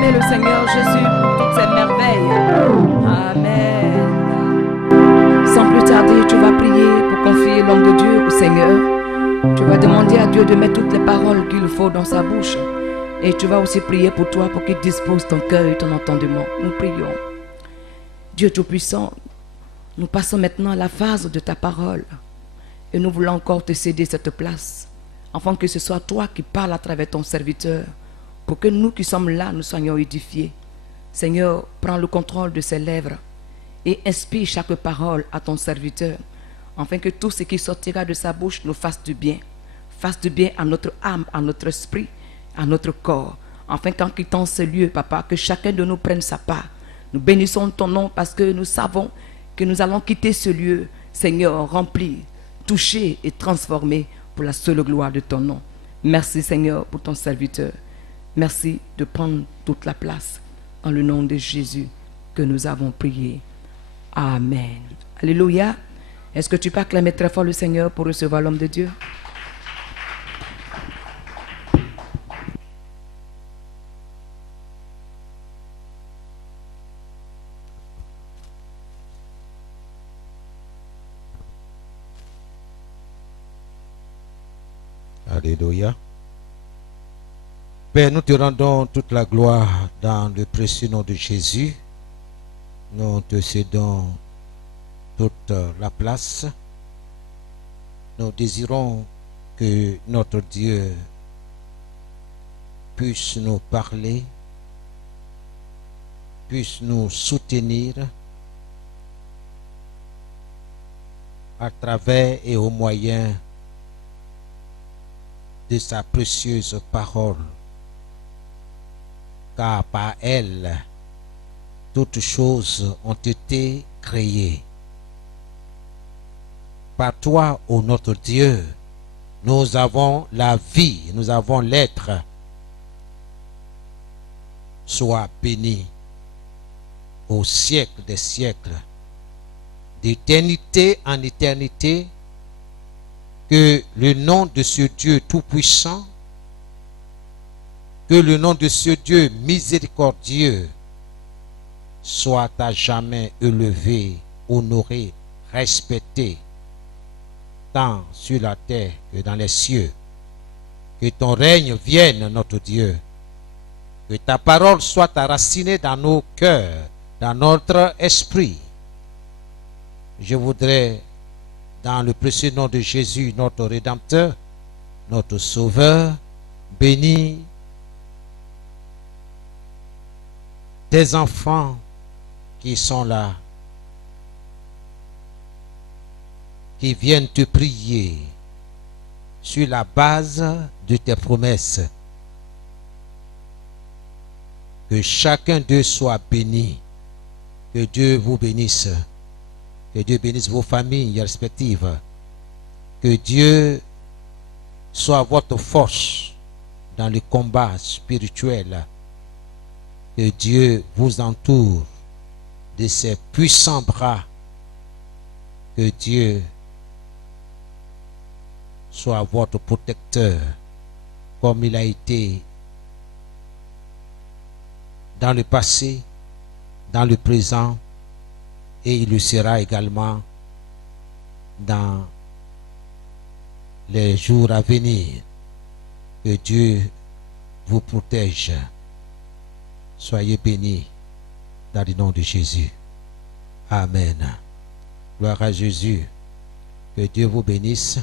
acclamer le Seigneur Jésus pour toutes ses merveilles. Amen. Sans plus tarder, tu vas prier pour confier l'homme de Dieu au Seigneur. Tu vas demander à Dieu de mettre toutes les paroles qu'il faut dans sa bouche. Et tu vas aussi prier pour toi pour qu'il dispose ton cœur et ton entendement. Nous prions. Dieu Tout-Puissant, nous passons maintenant à la phase de ta parole. Et nous voulons encore te céder cette place, afin que ce soit toi qui parles à travers ton serviteur, pour que nous qui sommes là, nous soyons édifiés. Seigneur, prends le contrôle de ses lèvres et inspire chaque parole à ton serviteur, afin que tout ce qui sortira de sa bouche nous fasse du bien à notre âme, à notre esprit, à notre corps, afin qu'en quittant ce lieu, Papa, que chacun de nous prenne sa part. Nous bénissons ton nom parce que nous savons que nous allons quitter ce lieu, Seigneur, rempli, touché et transformé pour la seule gloire de ton nom. Merci, Seigneur, pour ton serviteur. Merci de prendre toute la place. Dans le nom de Jésus que nous avons prié. Amen. Alléluia. Est-ce que tu peux acclamer très fort le Seigneur pour recevoir l'homme de Dieu? Alléluia. Père, nous te rendons toute la gloire dans le précieux nom de Jésus. Nous te cédons toute la place. Nous désirons que notre Dieu puisse nous parler, puisse nous soutenir à travers et au moyen de sa précieuse parole, car par elle, toutes choses ont été créées. Par toi, ô notre Dieu, nous avons la vie, nous avons l'être. Sois béni au siècle des siècles, d'éternité en éternité. Que le nom de ce Dieu tout-puissant, que le nom de ce Dieu miséricordieux soit à jamais élevé, honoré, respecté, tant sur la terre que dans les cieux. Que ton règne vienne, notre Dieu. Que ta parole soit enracinée dans nos cœurs, dans notre esprit. Je voudrais, dans le précieux nom de Jésus, notre Rédempteur, notre Sauveur, bénis tes enfants qui sont là, qui viennent te prier sur la base de tes promesses. Que chacun d'eux soit béni. Que Dieu vous bénisse. Que Dieu bénisse vos familles respectives. Que Dieu soit votre force dans le combat spirituel. Que Dieu vous entoure de ses puissants bras. Que Dieu soit votre protecteur comme il a été dans le passé, dans le présent, et il le sera également dans les jours à venir. Que Dieu vous protège. Soyez bénis dans le nom de Jésus. Amen. Gloire à Jésus. Que Dieu vous bénisse.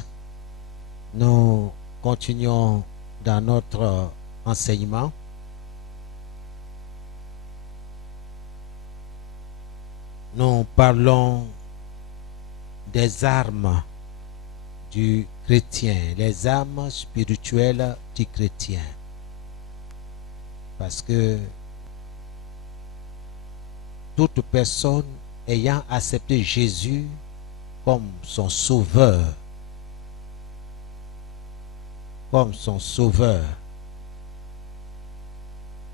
Nous continuons dans notre enseignement. Nous parlons des armes du chrétien, les armes spirituelles du chrétien. Parce que toute personne ayant accepté Jésus comme son sauveur,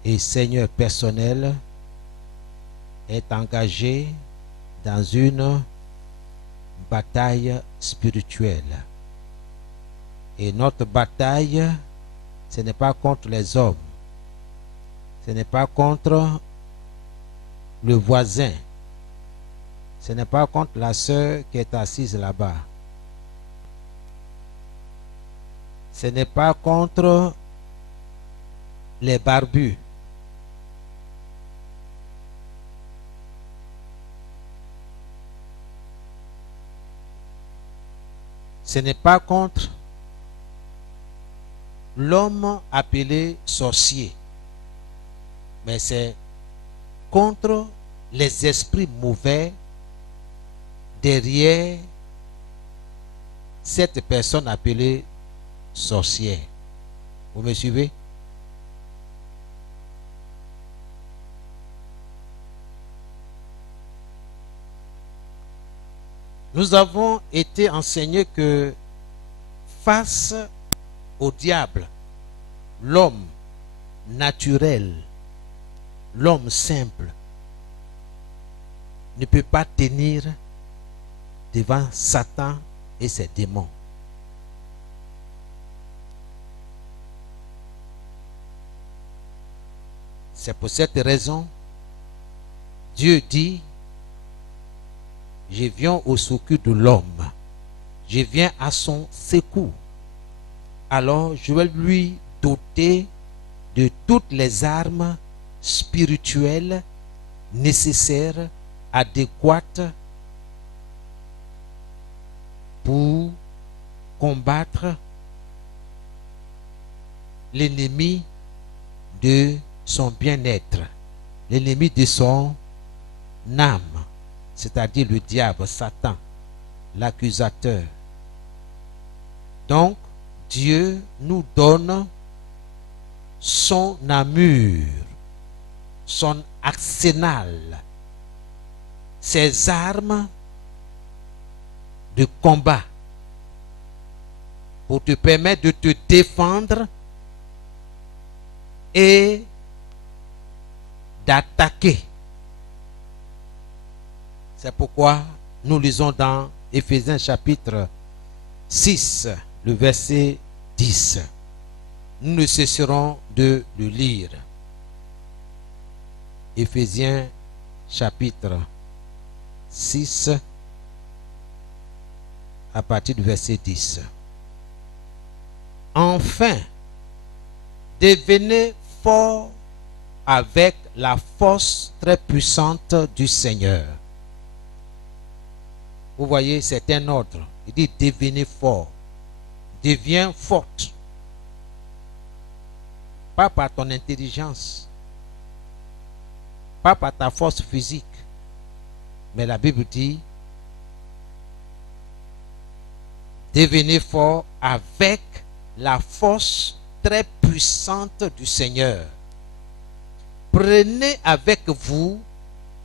et Seigneur personnel, est engagé dans une bataille spirituelle. Et notre bataille, ce n'est pas contre les hommes, Ce n'est pas contre le voisin. Ce n'est pas contre la sœur qui est assise là-bas. Ce n'est pas contre les barbus. Ce n'est pas contre l'homme appelé sorcier, mais c'est contre les esprits mauvais derrière cette personne appelée sorcière. Vous me suivez? Nous avons été enseignés que face au diable, l'homme naturel, l'homme simple, ne peut pas tenir devant Satan et ses démons. C'est pour cette raison, Dieu dit, je viens au secours de l'homme, je viens à son secours. Alors je vais lui doter de toutes les armes spirituelles nécessaires, adéquates pour combattre l'ennemi de son bien-être, l'ennemi de son âme, c'est-à-dire le diable, Satan, l'accusateur. Donc, Dieu nous donne son armure, son arsenal, ses armes de combat pour te permettre de te défendre et d'attaquer. C'est pourquoi nous lisons dans Éphésiens chapitre 6, le verset 10. Nous ne cesserons de le lire. Éphésiens chapitre 6, à partir du verset 10. Enfin, devenez forts avec la force très puissante du Seigneur. Vous voyez, c'est un ordre. Il dit devenez fort. Deviens forte. Pas par ton intelligence, pas par ta force physique, mais la Bible dit devenez fort avec la force très puissante du Seigneur. Prenez avec vous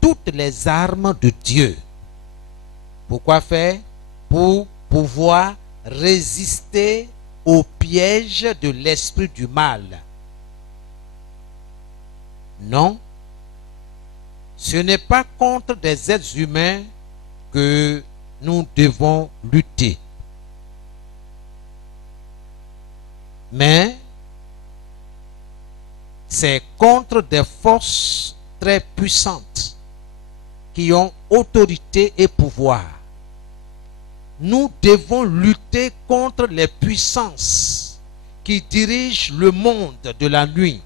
toutes les armes de Dieu. Pourquoi faire? Pour pouvoir résister au piège de l'esprit du mal. Non, ce n'est pas contre des êtres humains que nous devons lutter. Mais c'est contre des forces très puissantes qui ont autorité et pouvoir. Nous devons lutter contre les puissances qui dirigent le monde de la nuit,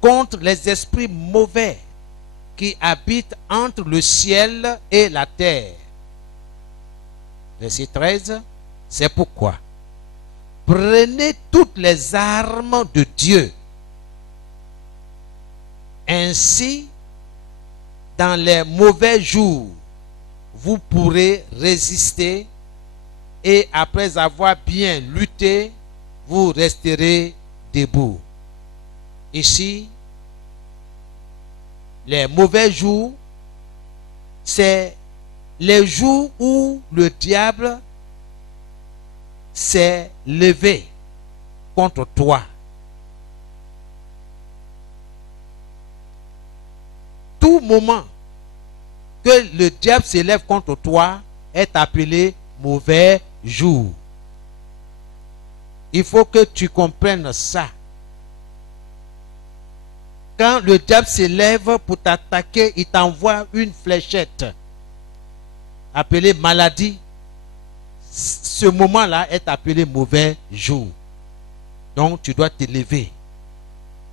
contre les esprits mauvais qui habitent entre le ciel et la terre. Verset 13, c'est pourquoi prenez toutes les armes de Dieu. Ainsi, dans les mauvais jours, vous pourrez résister et après avoir bien lutté, vous resterez debout. Ici, les mauvais jours, c'est les jours où le diable s'est levé contre toi. Tout moment que le diable s'élève contre toi est appelé mauvais jour. Il faut que tu comprennes ça. Quand le diable s'élève pour t'attaquer, il t'envoie une fléchette appelée maladie. Ce moment-là est appelé mauvais jour. Donc tu dois t'élever.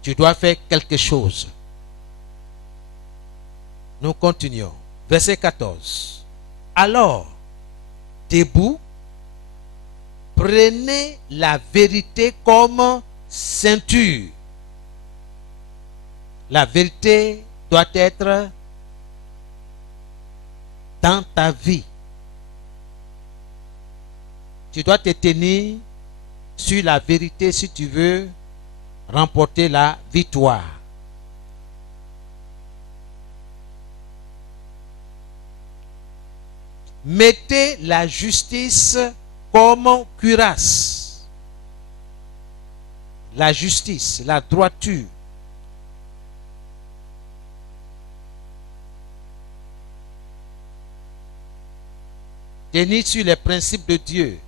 Tu dois faire quelque chose. Nous continuons. Verset 14. Alors, debout, prenez la vérité comme ceinture. La vérité doit être dans ta vie. Tu dois te tenir sur la vérité si tu veux remporter la victoire. Mettez la justice comme cuirasse. La justice, la droiture. Tenir sur les principes de Dieu,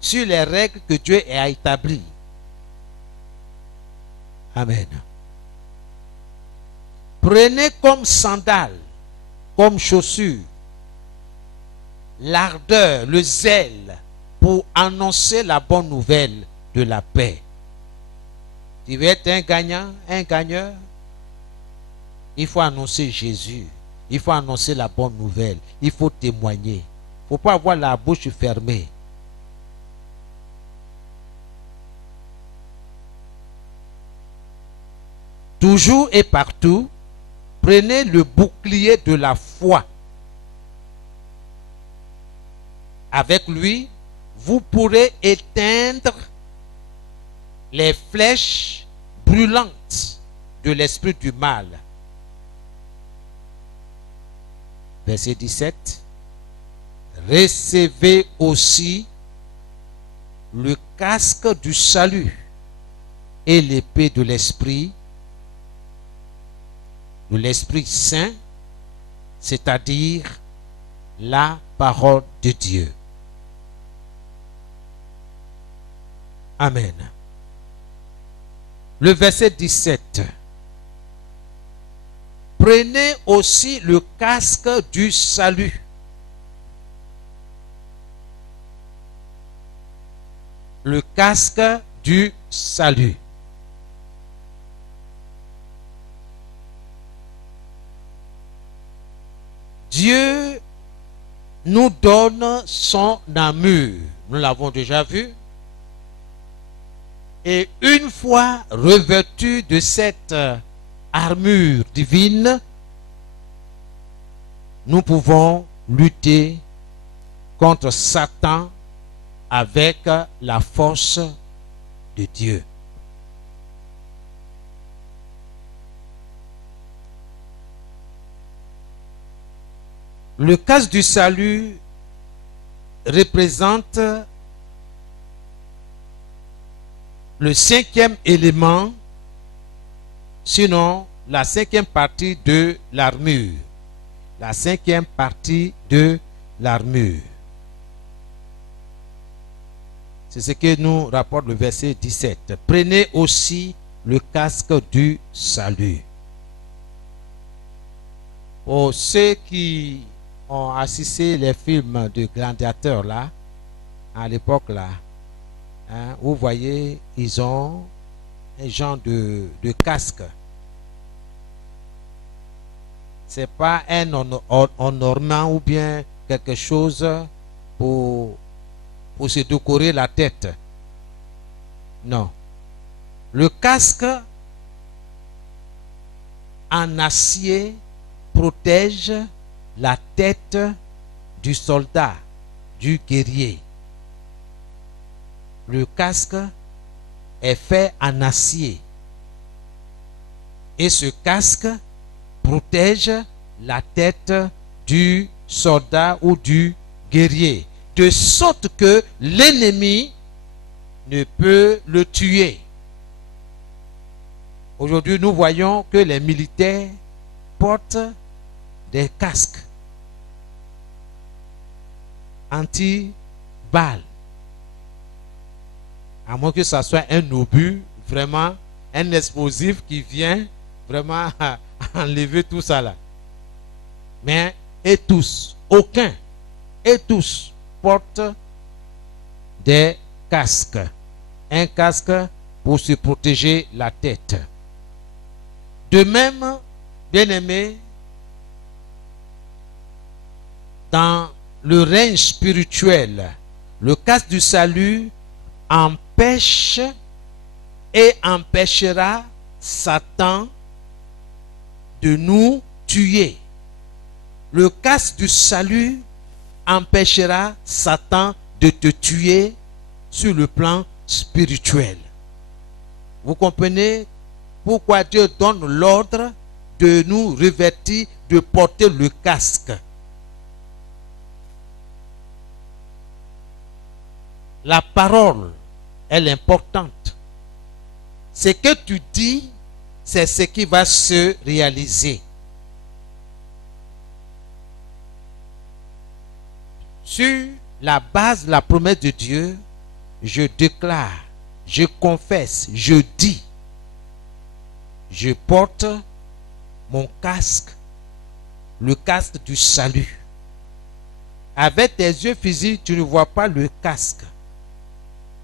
sur les règles que Dieu a établies. Amen. Prenez comme sandales, comme chaussures, l'ardeur, le zèle pour annoncer la bonne nouvelle de la paix. Tu veux être un gagnant, un gagneur? Il faut annoncer Jésus. Il faut annoncer la bonne nouvelle. Il faut témoigner. Il ne faut pas avoir la bouche fermée. Toujours et partout, prenez le bouclier de la foi. Avec lui, vous pourrez éteindre les flèches brûlantes de l'esprit du mal. Verset 17. Recevez aussi le casque du salut et l'épée de l'esprit saint, c'est-à-dire la parole de Dieu. Amen. Le verset 17. Prenez aussi le casque du salut. Le casque du salut. Dieu nous donne son armure. Nous l'avons déjà vu. Et une fois revêtus de cette armure divine, nous pouvons lutter contre Satan avec la force de Dieu. Le casque du salut représente le cinquième élément, sinon la cinquième partie de l'armure. La cinquième partie de l'armure. C'est ce que nous rapporte le verset 17. Prenez aussi le casque du salut. Pour ceux qui ont assisté les films de gladiateurs là, à l'époque là, hein, vous voyez, ils ont un genre de casque. C'est pas un ornement ou bien quelque chose pour se décorer la tête. Non. Le casque en acier protège la tête du soldat, du guerrier. Le casque est fait en acier. Et ce casque protège la tête du soldat ou du guerrier, de sorte que l'ennemi ne peut le tuer. Aujourd'hui, nous voyons que les militaires portent des casques anti-balles. À moins que ce soit un obus, vraiment un explosif qui vient vraiment enlever tout ça là. Mais, et tous, aucun, et tous portent des casques. Un casque pour se protéger la tête. De même, bien-aimés, dans le règne spirituel, le casque du salut empêche et empêchera Satan de nous tuer. Le casque du salut empêchera Satan de te tuer sur le plan spirituel. Vous comprenez pourquoi Dieu donne l'ordre de nous revêtir, de porter le casque. La parole, elle est importante. Ce que tu dis, c'est ce qui va se réaliser. Sur la base de la promesse de Dieu, je déclare, je confesse, je dis, je porte mon casque, le casque du salut. Avec tes yeux physiques, tu ne vois pas le casque.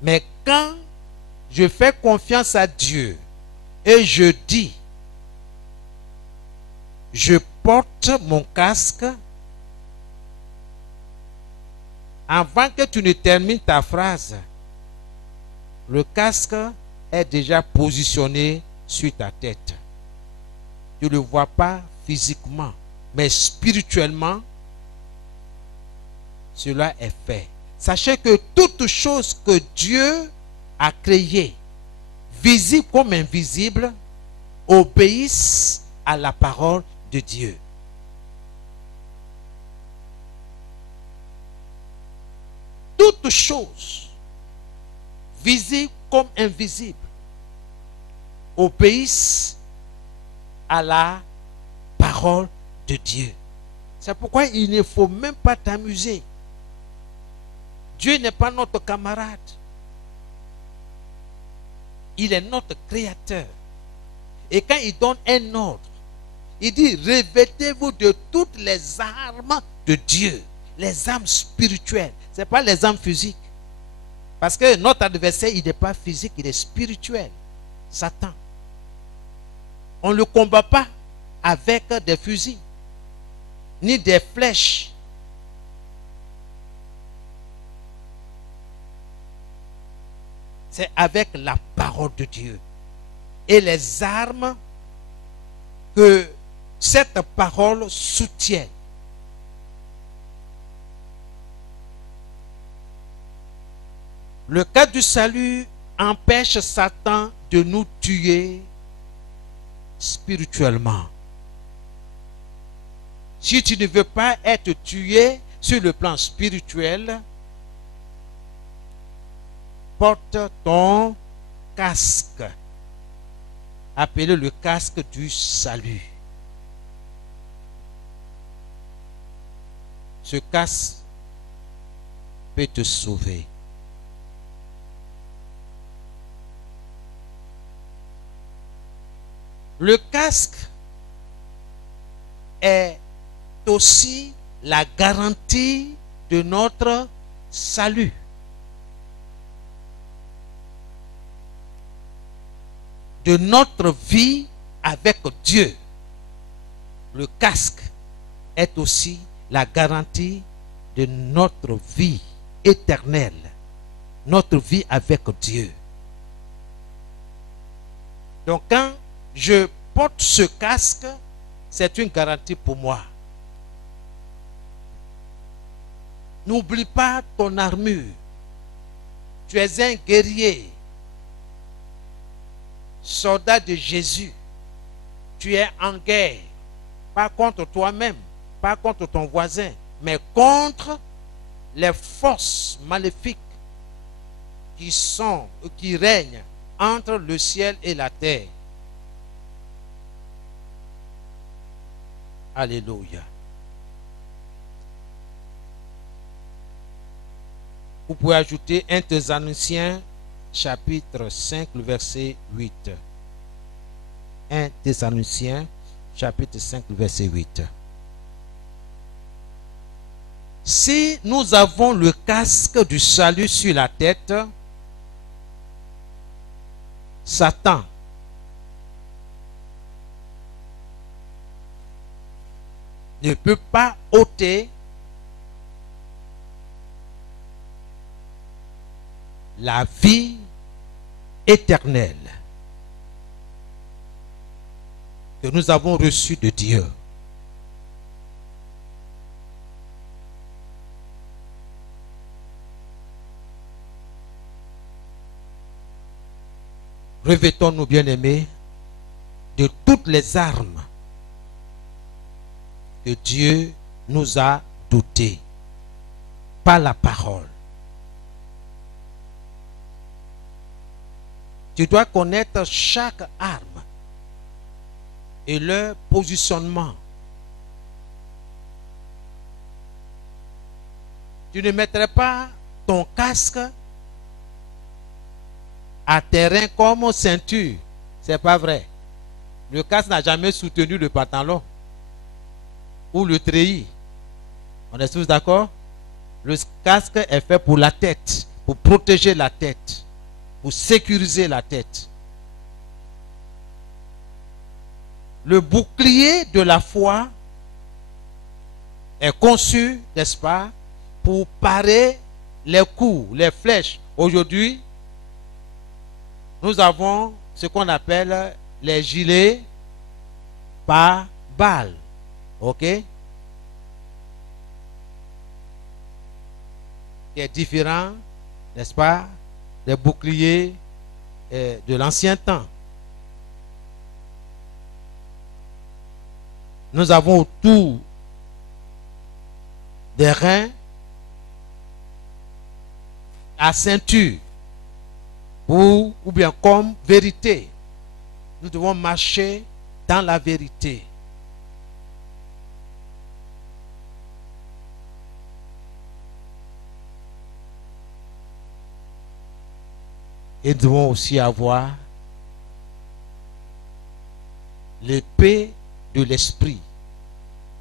Mais quand je fais confiance à Dieu et je dis, je porte mon casque, avant que tu ne termines ta phrase, le casque est déjà positionné sur ta tête. Tu ne le vois pas physiquement, mais spirituellement, cela est fait. Sachez que toute chose que Dieu a créée, visible comme invisible, obéissent à la parole de Dieu. Toutes choses, visibles comme invisibles, obéissent à la parole de Dieu. C'est pourquoi il ne faut même pas t'amuser. Dieu n'est pas notre camarade. Il est notre créateur. Et quand il donne un ordre, il dit, revêtez-vous de toutes les armes de Dieu. Les armes spirituelles. Ce n'est pas les armes physiques. Parce que notre adversaire, il n'est pas physique, il est spirituel. Satan. On ne le combat pas avec des fusils, ni des flèches. C'est avec la parole de Dieu. Et les armes que cette parole soutient. Le cas du salut empêche Satan de nous tuer spirituellement. Si tu ne veux pas être tué sur le plan spirituel, porte ton casque, appelé le casque du salut. Ce casque peut te sauver. Le casque est aussi la garantie de notre salut. De notre vie avec Dieu. Le casque est aussi la garantie de notre vie éternelle. Notre vie avec Dieu. Donc quand je porte ce casque, c'est une garantie pour moi. N'oublie pas ton armure. Tu es un guerrier. Soldat de Jésus. Tu es en guerre. Pas contre toi-même, pas contre ton voisin, mais contre les forces maléfiques qui règnent entre le ciel et la terre. Alléluia. Vous pouvez ajouter 1 Thessaloniciens chapitre 5, le verset 8. 1 Thessaloniciens, chapitre 5, verset 8. Si nous avons le casque du salut sur la tête, Satan ne peut pas ôter la vie éternelle que nous avons reçue de Dieu. Revêtons-nous, bien-aimés, de toutes les armes que Dieu nous a dotées par la parole. Tu dois connaître chaque arme et leur positionnement. Tu ne mettrais pas ton casque à tes reins comme ceinture. C'est pas vrai. Le casque n'a jamais soutenu le pantalon ou le treillis. On est tous d'accord? Le casque est fait pour la tête, pour protéger la tête, pour sécuriser la tête. Le bouclier de la foi est conçu, n'est-ce pas, pour parer les coups, les flèches. Aujourd'hui, nous avons ce qu'on appelle les gilets par balle. OK? Qui est différent, n'est-ce pas, des boucliers de l'ancien temps. Nous avons autour des reins la ceinture ou bien comme vérité. Nous devons marcher dans la vérité. Et nous devons aussi avoir l'épée de l'esprit.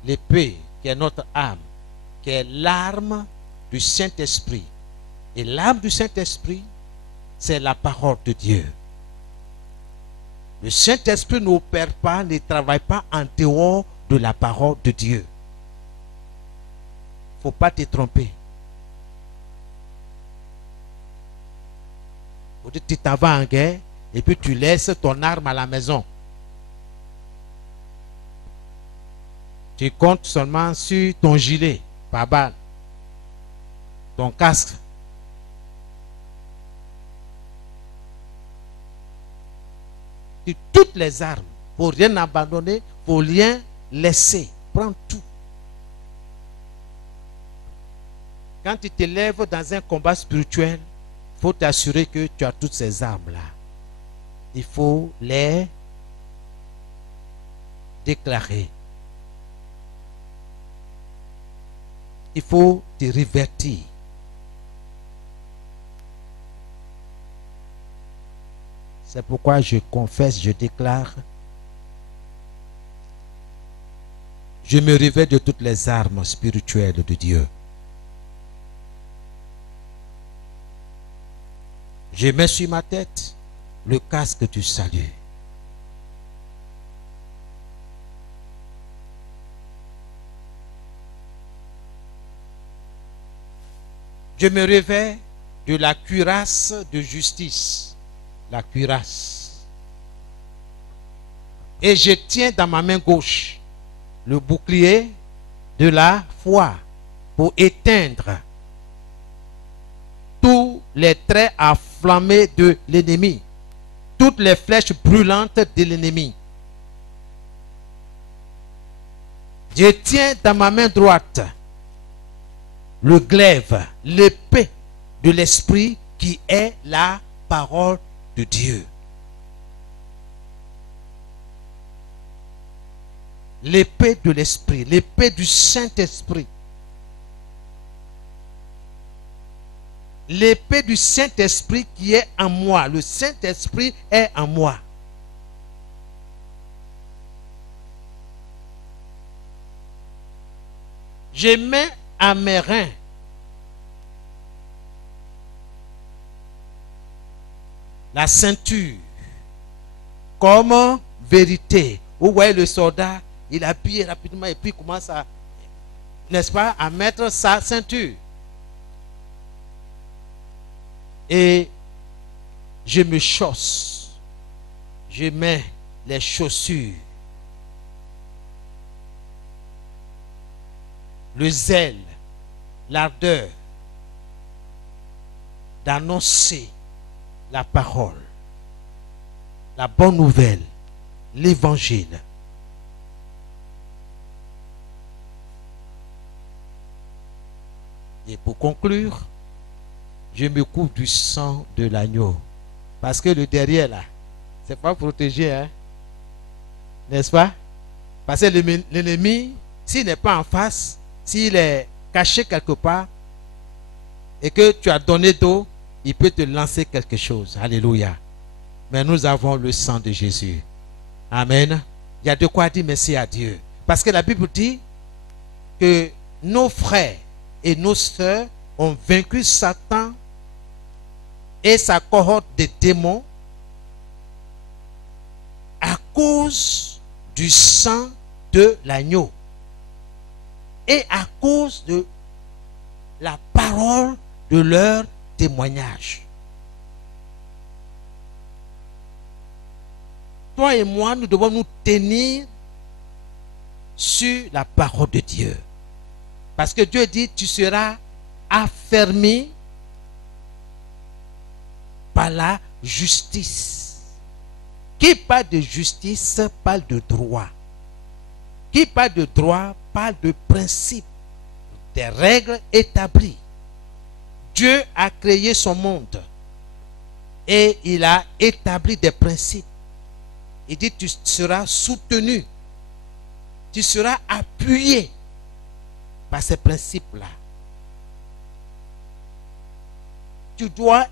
L'épée qui est notre âme, qui est l'arme du Saint-Esprit. Et l'arme du Saint-Esprit, c'est la parole de Dieu. Le Saint-Esprit n'opère pas, ne travaille pas en dehors de la parole de Dieu. Il ne faut pas te tromper. Tu t'en vas en guerre et puis tu laisses ton arme à la maison. Tu comptes seulement sur ton gilet par balle, ton casque. Et toutes les armes, il ne faut rien abandonner, il ne faut rien laisser. Prends tout. Quand tu te lèves dans un combat spirituel, il faut t'assurer que tu as toutes ces armes-là. Il faut les déclarer. Il faut te revertir. C'est pourquoi je confesse, je déclare, je me revêts de toutes les armes spirituelles de Dieu. Je mets sur ma tête le casque du salut. Je me revêts de la cuirasse de justice. La cuirasse. Et je tiens dans ma main gauche le bouclier de la foi pour éteindre tous les traits enflammés de l'ennemi, toutes les flèches brûlantes de l'ennemi. Je tiens dans ma main droite le glaive, l'épée de l'esprit qui est la parole de Dieu. L'épée de l'esprit, l'épée du Saint-Esprit. L'épée du Saint-Esprit qui est en moi. Le Saint-Esprit est en moi. Je mets à mes reins la ceinture comme vérité. Vous voyez le soldat, il appuie rapidement et puis il commence à, n'est-ce pas, à mettre sa ceinture. Et je me chausse. Je mets les chaussures. Le zèle, l'ardeur d'annoncer la parole, la bonne nouvelle, l'évangile. Et pour conclure, je me couvre du sang de l'agneau. Parce que le derrière là, c'est pas protégé, hein? N'est-ce pas? Parce que l'ennemi, s'il n'est pas en face, s'il est caché quelque part, et que tu as donné d'eau, il peut te lancer quelque chose. Alléluia. Mais nous avons le sang de Jésus. Amen. Il y a de quoi dire merci à Dieu. Parce que la Bible dit que nos frères et nos sœurs ont vaincu Satan et sa cohorte de démons à cause du sang de l'agneau et à cause de la parole de leur témoignage. Toi et moi, nous devons nous tenir sur la parole de Dieu. Parce que Dieu dit, tu seras affermi par la justice. Qui parle de justice parle de droit. Qui parle de droit parle de principes, des règles établies. Dieu a créé son monde et il a établi des principes. Il dit, tu seras soutenu, tu seras appuyé par ces principes-là. Tu dois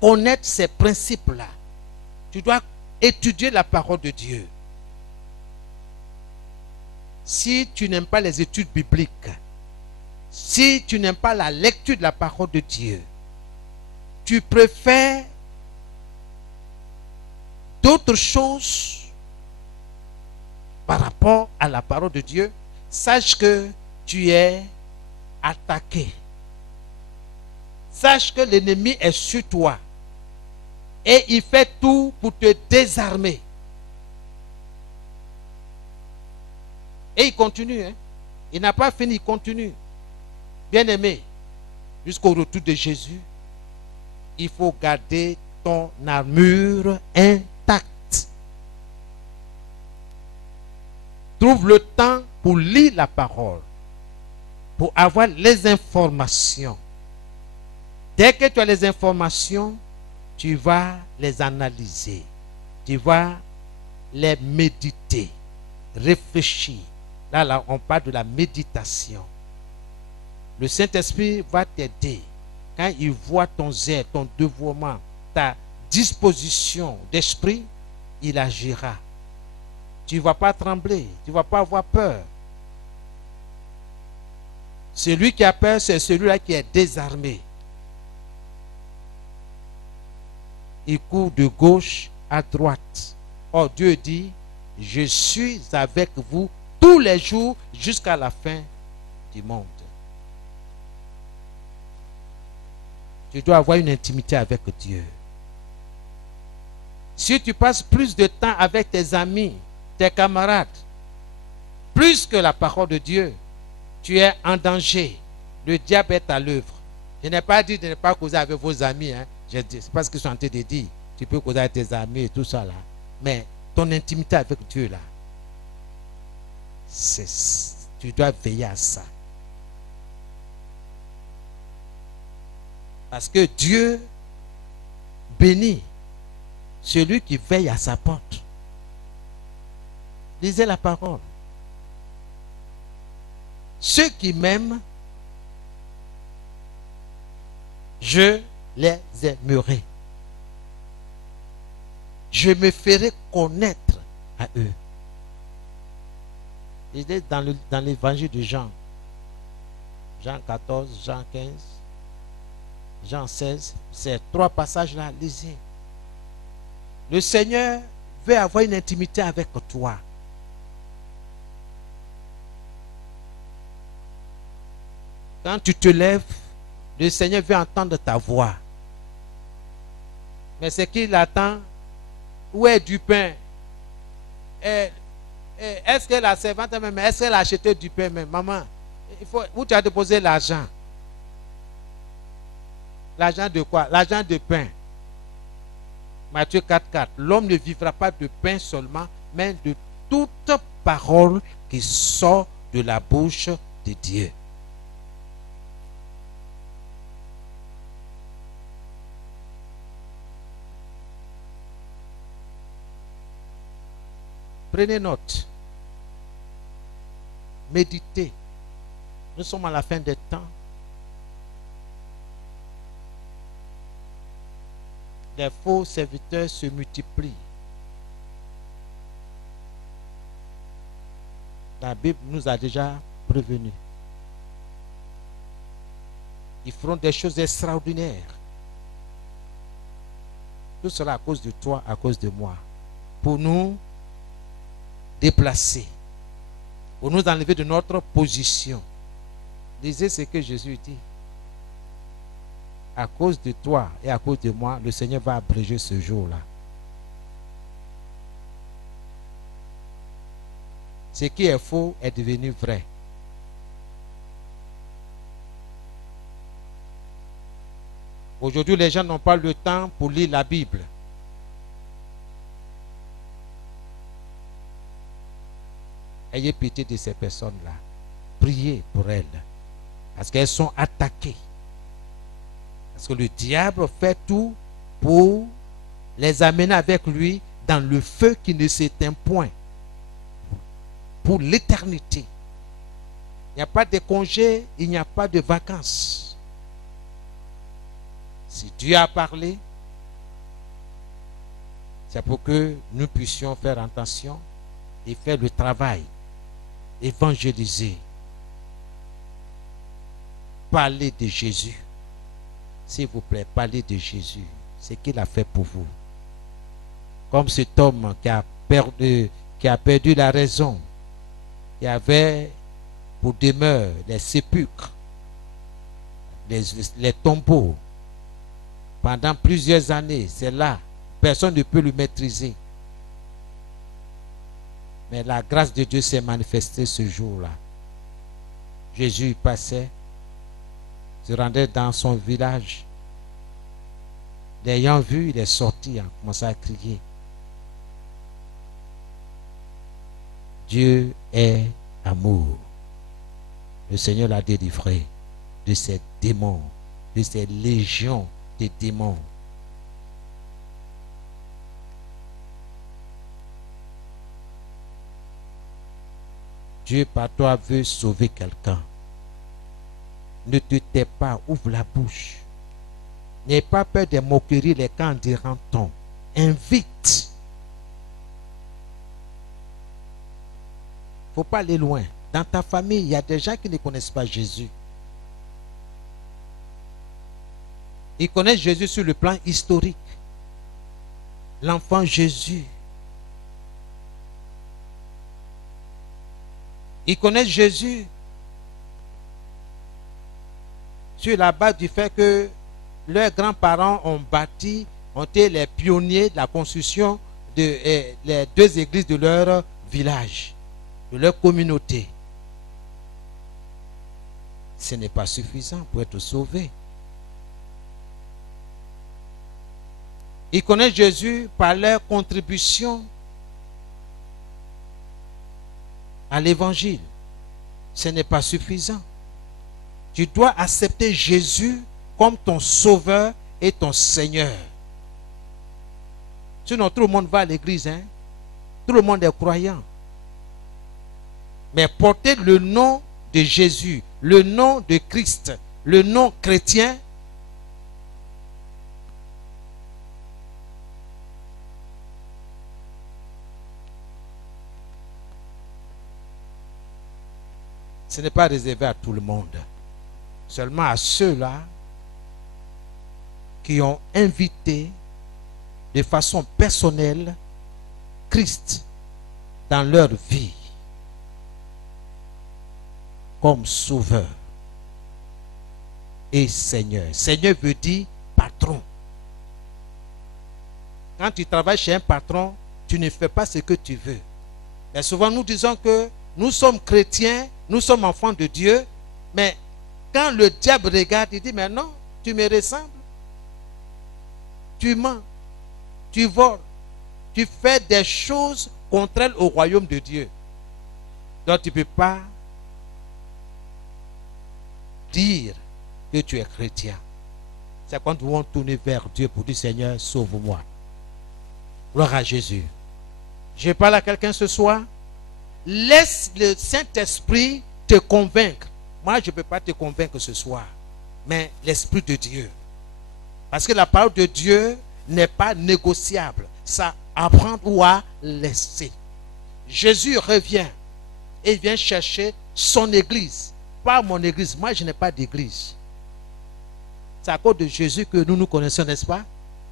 connaître ces principes-là. Tu dois étudier la parole de Dieu. Si tu n'aimes pas les études bibliques, si tu n'aimes pas la lecture de la parole de Dieu, tu préfères d'autres choses par rapport à la parole de Dieu, sache que tu es attaqué. Sache que l'ennemi est sur toi et il fait tout pour te désarmer. Et il continue, hein? Il n'a pas fini, il continue. Bien-aimé, jusqu'au retour de Jésus, il faut garder ton armure intacte. Trouve le temps pour lire la parole, pour avoir les informations. Dès que tu as les informations, tu vas les analyser, tu vas les méditer, réfléchir. Là, on parle de la méditation. Le Saint-Esprit va t'aider. Quand il voit ton zèle, ton dévouement, ta disposition d'esprit, il agira. Tu ne vas pas trembler, tu ne vas pas avoir peur. Celui qui a peur, c'est celui-là qui est désarmé. Il court de gauche à droite. Or, Dieu dit, je suis avec vous tous les jours jusqu'à la fin du monde. Tu dois avoir une intimité avec Dieu. Si tu passes plus de temps avec tes amis, tes camarades, plus que la parole de Dieu, tu es en danger. Le diable est à l'œuvre. Je n'ai pas dit de ne pas causer avec vos amis. Hein. C'est pas ce que je suis en train de dire. Tu peux causer avec tes amis et tout ça là. Mais ton intimité avec Dieu là, tu dois veiller à ça. Parce que Dieu bénit celui qui veille à sa porte. Lisez la parole. Ceux qui m'aiment, je les aimerai. Je me ferai connaître à eux. Il est dans l'évangile de Jean. Jean 14, Jean 15, Jean 16. Ces 3 passages-là, lisez. Le Seigneur veut avoir une intimité avec toi. Quand tu te lèves, le Seigneur veut entendre ta voix. Mais ce qu'il attend, où est du pain? Est-ce que la servante même, est-ce qu'elle a acheté du pain même? Maman, où tu as déposé l'argent? L'argent de quoi? L'argent de pain. Matthieu 4,4. L'homme ne vivra pas de pain seulement, mais de toute parole qui sort de la bouche de Dieu. Prenez note. Méditez. Nous sommes à la fin des temps. Les faux serviteurs se multiplient. La Bible nous a déjà prévenus. Ils feront des choses extraordinaires. Tout cela à cause de toi, à cause de moi. Pour nous déplacer. Pour nous enlever de notre position. Lisez ce que Jésus dit. À cause de toi et à cause de moi, le Seigneur va abréger ce jour-là. Ce qui est faux est devenu vrai. Aujourd'hui, les gens n'ont pas le temps pour lire la Bible. Ayez pitié de ces personnes-là. Priez pour elles. Parce qu'elles sont attaquées. Parce que le diable fait tout pour les amener avec lui dans le feu qui ne s'éteint point. Pour l'éternité. Il n'y a pas de congé, il n'y a pas de vacances. Si Dieu a parlé, c'est pour que nous puissions faire attention et faire le travail. Évangéliser. Parler de Jésus. S'il vous plaît, parlez de Jésus. Ce qu'il a fait pour vous. Comme cet homme qui a perdu la raison. Qui avait pour demeure les sépulcres. Les tombeaux. Pendant plusieurs années. C'est là. Personne ne peut le maîtriser. Mais la grâce de Dieu s'est manifestée ce jour-là. Jésus passait, se rendait dans son village. L'ayant vu, il est sorti, il a commencé à crier. Dieu est amour. Le Seigneur l'a délivré de ces démons, de ces légions de démons. Dieu par toi veut sauver quelqu'un. Ne te tais pas, ouvre la bouche. N'aie pas peur des moqueries, les camps diront-on. Invite. Il ne faut pas aller loin. Dans ta famille, il y a des gens qui ne connaissent pas Jésus. Ils connaissent Jésus sur le plan historique. L'enfant Jésus. Ils connaissent Jésus sur la base du fait que leurs grands-parents ont été les pionniers de la construction des 2 églises de leur village, de leur communauté. Ce n'est pas suffisant pour être sauvé. Ils connaissent Jésus par leur contribution à l'évangile. Ce n'est pas suffisant. Tu dois accepter Jésus comme ton sauveur et ton Seigneur. Sinon, tout le monde va à l'église. Hein? Tout le monde est croyant. Mais porter le nom de Jésus, le nom de Christ, le nom chrétien, ce n'est pas réservé à tout le monde. seulement à ceux-là qui ont invité de façon personnelle Christ dans leur vie comme sauveur et Seigneur. Seigneur veut dire patron. Quand tu travailles chez un patron, tu ne fais pas ce que tu veux. Mais souvent nous disons que nous sommes chrétiens, nous sommes enfants de Dieu, mais quand le diable regarde, il dit, mais non, tu me ressembles. Tu mens, tu voles, tu fais des choses contraires au royaume de Dieu. Donc tu ne peux pas dire que tu es chrétien. C'est quand nous devons tourner vers Dieu pour dire, Seigneur, sauve-moi. Gloire à Jésus. Je parle à quelqu'un ce soir. Laisse le Saint-Esprit te convaincre. Moi, je ne peux pas te convaincre ce soir, mais l'Esprit de Dieu. Parce que la parole de Dieu n'est pas négociable. Ça à prendre ou à laisser. Jésus revient et vient chercher son église. Pas mon église. Moi, je n'ai pas d'église. C'est à cause de Jésus que nous nous connaissons, n'est-ce pas?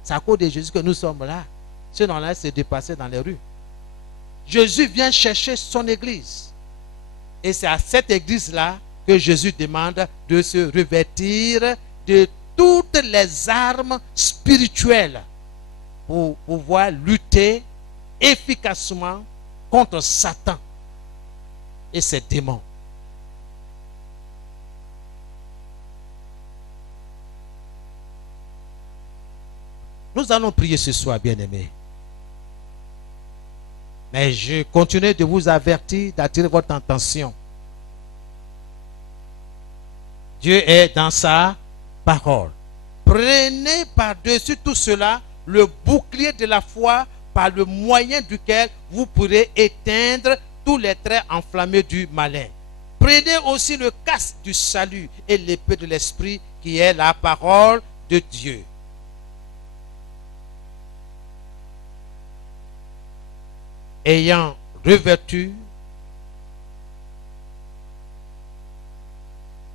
C'est à cause de Jésus que nous sommes là. Sinon, là, c'est dépassé dans les rues. Jésus vient chercher son église. Et c'est à cette église-là que Jésus demande de se revêtir de toutes les armes spirituelles pour pouvoir lutter efficacement contre Satan et ses démons. Nous allons prier ce soir, bien-aimés. Mais je continue de vous avertir, d'attirer votre attention. Dieu est dans sa parole. Prenez par-dessus tout cela le bouclier de la foi par le moyen duquel vous pourrez éteindre tous les traits enflammés du malin. Prenez aussi le casque du salut et l'épée de l'esprit qui est la parole de Dieu. Ayant revêtu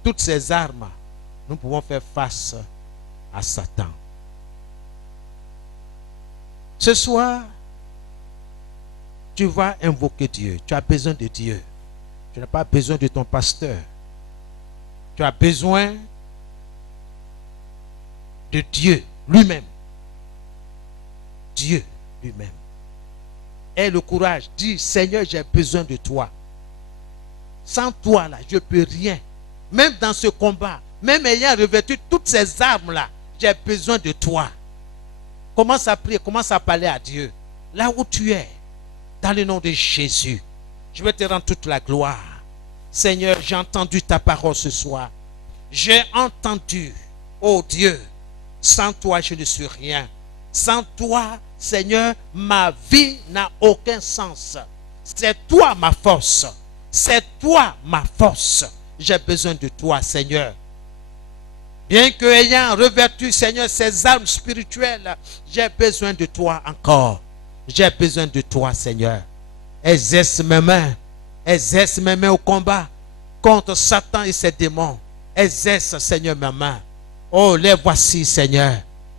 toutes ces armes, nous pouvons faire face à Satan. Ce soir, tu vas invoquer Dieu. Tu as besoin de Dieu. Tu n'as pas besoin de ton pasteur. Tu as besoin de Dieu lui-même. Dieu lui-même. Aie le courage. Dis, Seigneur, j'ai besoin de toi. Sans toi, là, je ne peux rien. Même dans ce combat, même ayant revêtu toutes ces armes-là, j'ai besoin de toi. Commence à prier, commence à parler à Dieu. Là où tu es, dans le nom de Jésus, je vais te rendre toute la gloire. Seigneur, j'ai entendu ta parole ce soir. J'ai entendu, oh Dieu, sans toi, je ne suis rien. Sans toi, Seigneur, ma vie n'a aucun sens. C'est toi ma force. C'est toi ma force. J'ai besoin de toi, Seigneur. Bien que ayant revêtu, Seigneur, ces armes spirituelles, j'ai besoin de toi encore. J'ai besoin de toi, Seigneur. Exerce mes mains au combat contre Satan et ses démons. Exerce, Seigneur, mes mains. Oh, les voici, Seigneur.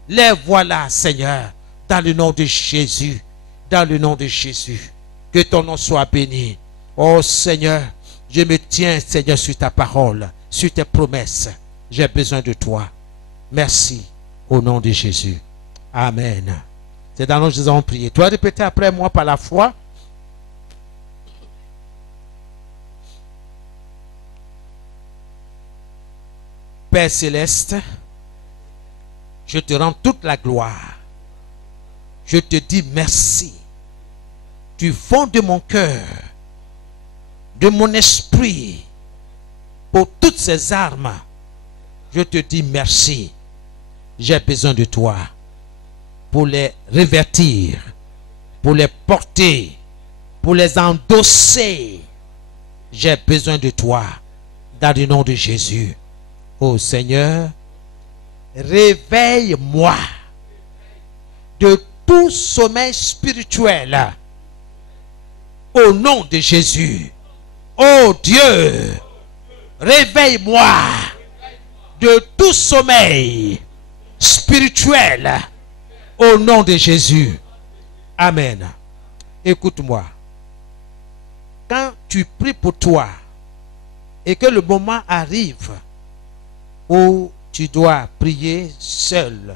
Les voilà, Seigneur. Dans le nom de Jésus. Dans le nom de Jésus. Que ton nom soit béni. Oh, Seigneur, je me tiens, Seigneur, sur ta parole, sur tes promesses. J'ai besoin de toi. Merci. Au nom de Jésus. Amen. C'est dans le nom que nous allons prier. Tu vas répéter après moi par la foi. Père céleste, je te rends toute la gloire. Je te dis merci. Du fond de mon cœur, de mon esprit, pour toutes ces armes, je te dis merci. J'ai besoin de toi pour les revêtir, pour les porter, pour les endosser. J'ai besoin de toi dans le nom de Jésus. Oh Seigneur, réveille-moi de tout sommeil spirituel au nom de Jésus. Oh Dieu, réveille-moi de tout sommeil spirituel au nom de Jésus. Amen. Écoute-moi. Quand tu pries pour toi et que le moment arrive où tu dois prier seul,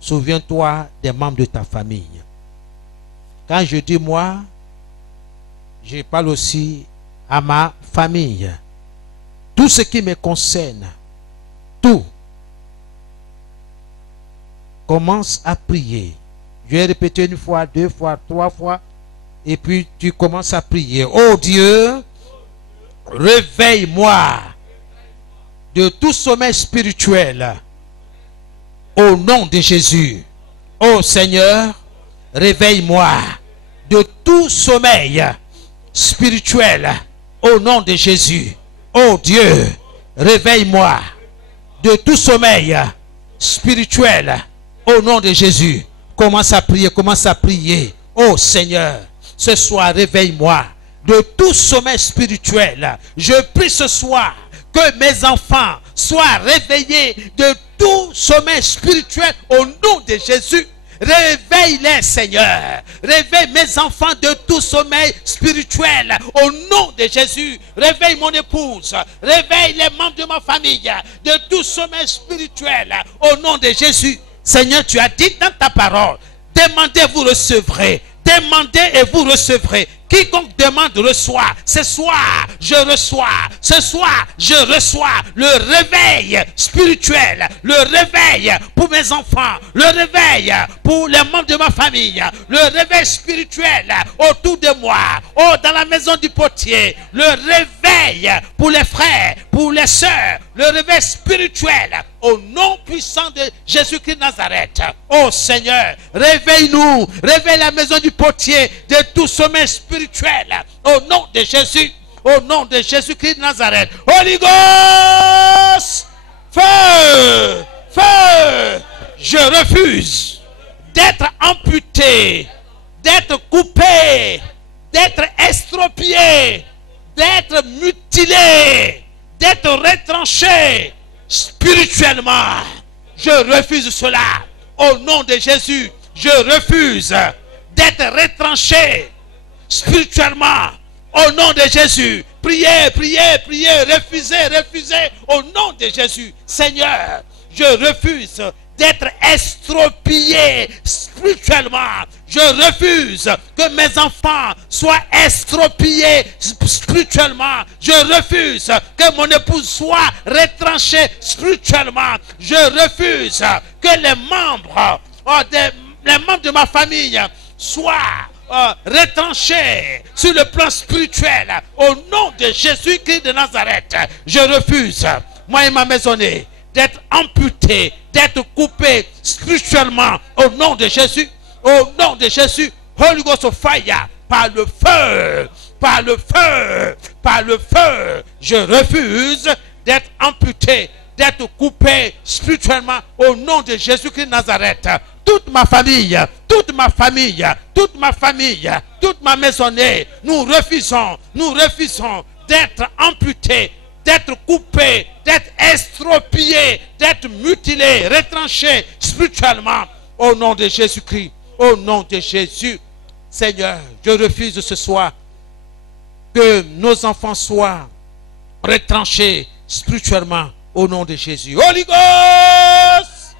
souviens-toi des membres de ta famille. Quand je dis moi, je parle aussi à ma famille. Tout ce qui me concerne, tout. Commence à prier. Je vais répéter une fois, deux fois, trois fois. Et puis tu commences à prier. Oh Dieu, réveille-moi de tout sommeil spirituel au nom de Jésus. Oh Seigneur, réveille-moi de tout sommeil spirituel au nom de Jésus. Oh Dieu, réveille-moi de tout sommeil spirituel au nom de Jésus. Commence à prier, commence à prier. Oh Seigneur, ce soir, réveille-moi de tout sommeil spirituel. Je prie ce soir que mes enfants soient réveillés de tout sommeil spirituel au nom de Jésus. Réveille-les, Seigneur. Réveille mes enfants de tout sommeil spirituel au nom de Jésus. Réveille mon épouse. Réveille les membres de ma famille de tout sommeil spirituel au nom de Jésus. Seigneur, tu as dit dans ta parole, demandez, vous recevrez. Demandez et vous recevrez. Quiconque demande reçoit. Ce soir, je reçois. Ce soir, je reçois le réveil spirituel. Le réveil pour mes enfants. Le réveil pour les membres de ma famille. Le réveil spirituel autour de moi. Oh, dans la maison du potier. Le réveil pour les frères, pour les sœurs. Le réveil spirituel au nom puissant de Jésus-Christ de Nazareth. Oh Seigneur, réveille-nous. Réveille la maison du potier de tout sommeil spirituel. Au nom de Jésus. Au nom de Jésus-Christ de Nazareth. Holy Ghost. Feu. Feu. Je refuse d'être amputé, d'être coupé, d'être estropié, d'être mutilé, d'être retranché spirituellement. Je refuse cela. Au nom de Jésus, je refuse d'être retranché spirituellement. Au nom de Jésus. Priez, priez, priez. Refusez, refusez. Au nom de Jésus. Seigneur, je refuse d'être estropié spirituellement. Je refuse que mes enfants soient estropiés spirituellement. Je refuse que mon épouse soit retranchée spirituellement. Je refuse que les membres de ma famille soient retranchés sur le plan spirituel. Au nom de Jésus-Christ de Nazareth, je refuse, moi et ma maisonnée, d'être amputé, d'être coupé spirituellement au nom de Jésus. Au nom de Jésus, Holy Ghost of fire, par le feu, par le feu, par le feu. Je refuse d'être amputé, d'être coupé spirituellement au nom de Jésus-Christ de Nazareth. Toute ma famille, toute ma famille, toute ma famille, toute ma maisonnée, nous refusons d'être amputés, d'être coupés, d'être estropiés, d'être mutilés, retranchés spirituellement au nom de Jésus-Christ, au nom de Jésus. Seigneur, je refuse ce soir que nos enfants soient retranchés spirituellement au nom de Jésus. Holy Ghost!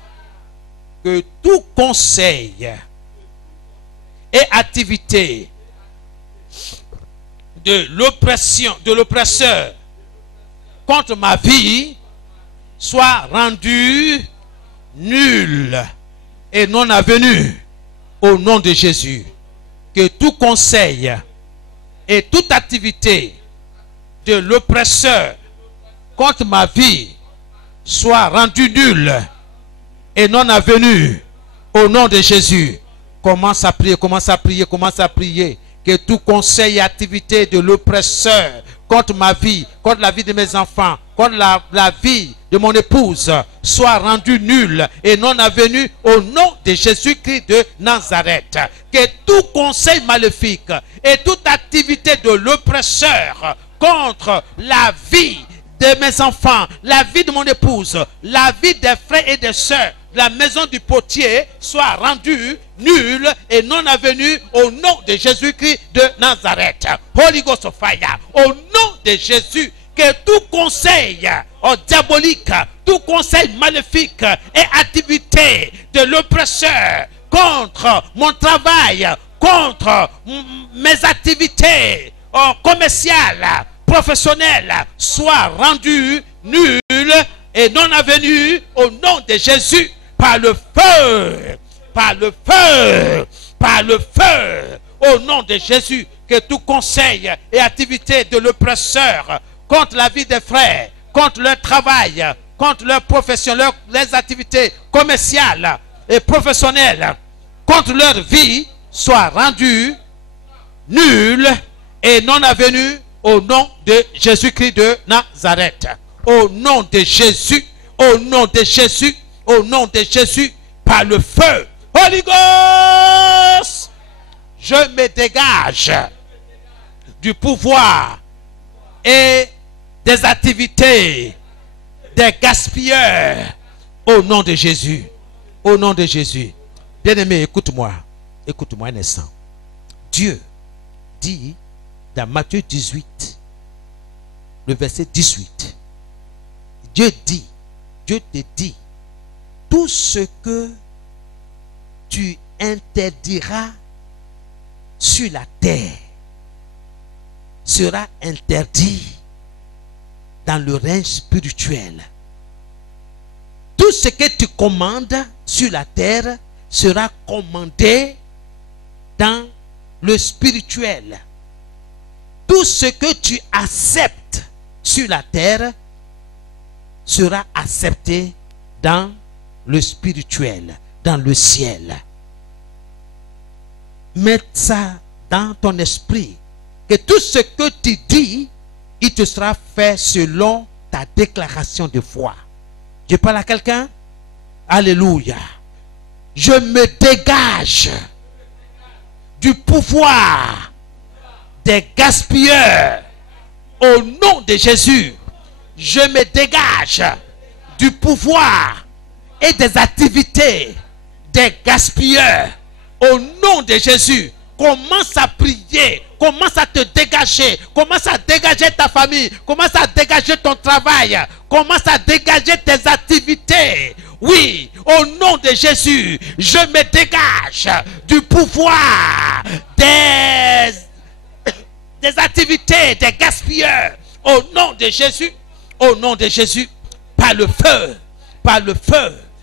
Que tout conseil et activité de l'oppresseur contre ma vie soit rendu nul et non avenu au nom de Jésus. Que tout conseil et toute activité de l'oppresseur contre ma vie soit rendu nul et non avenu au nom de Jésus. Commence à prier, commence à prier, commence à prier. Que tout conseil et activité de l'oppresseur contre ma vie, contre la vie de mes enfants, contre la vie de mon épouse soit rendu nul et non avenu au nom de Jésus-Christ de Nazareth. Que tout conseil maléfique et toute activité de l'oppresseur contre la vie de mes enfants, la vie de mon épouse, la vie des frères et des sœurs, la maison du potier soit rendue nulle et non avenue au nom de Jésus-Christ de Nazareth. Holy Ghost of fire. Au nom de Jésus, que tout conseil diabolique, tout conseil maléfique et activité de l'oppresseur contre mon travail, contre mes activités commerciales, professionnelles, soit rendu nul et non avenu au nom de Jésus, par le feu, par le feu, par le feu, au nom de Jésus, que tout conseil et activité de l'oppresseur contre la vie des frères, contre leur travail, contre leur profession, leurs activités commerciales et professionnelles, contre leur vie, soit rendu nul et non avenu au nom de Jésus-Christ de Nazareth. Au nom de Jésus, au nom de Jésus, au nom de Jésus, par le feu. Holy Ghost, je me dégage du pouvoir et des activités des gaspilleurs au nom de Jésus. Au nom de Jésus. Bien-aimé, écoute-moi. Écoute-moi un instant. Dieu dit dans Matthieu 18, le verset 18. Dieu dit, Dieu te dit, tout ce que tu interdiras sur la terre sera interdit dans le règne spirituel. Tout ce que tu commandes sur la terre sera commandé dans le spirituel. Tout ce que tu acceptes sur la terre sera accepté dans le spirituel, dans le ciel. Mets ça dans ton esprit, que tout ce que tu dis, il te sera fait selon ta déclaration de foi. Je parle à quelqu'un? Alléluia. Je me dégage du pouvoir des gaspilleurs au nom de Jésus. Je me dégage du pouvoir et des activités des gaspilleurs au nom de Jésus. Commence à prier, commence à te dégager, commence à dégager ta famille, commence à dégager ton travail, commence à dégager tes activités. Oui, au nom de Jésus, je me dégage du pouvoir des activités des gaspilleurs au nom de Jésus. Au nom de Jésus, par le feu,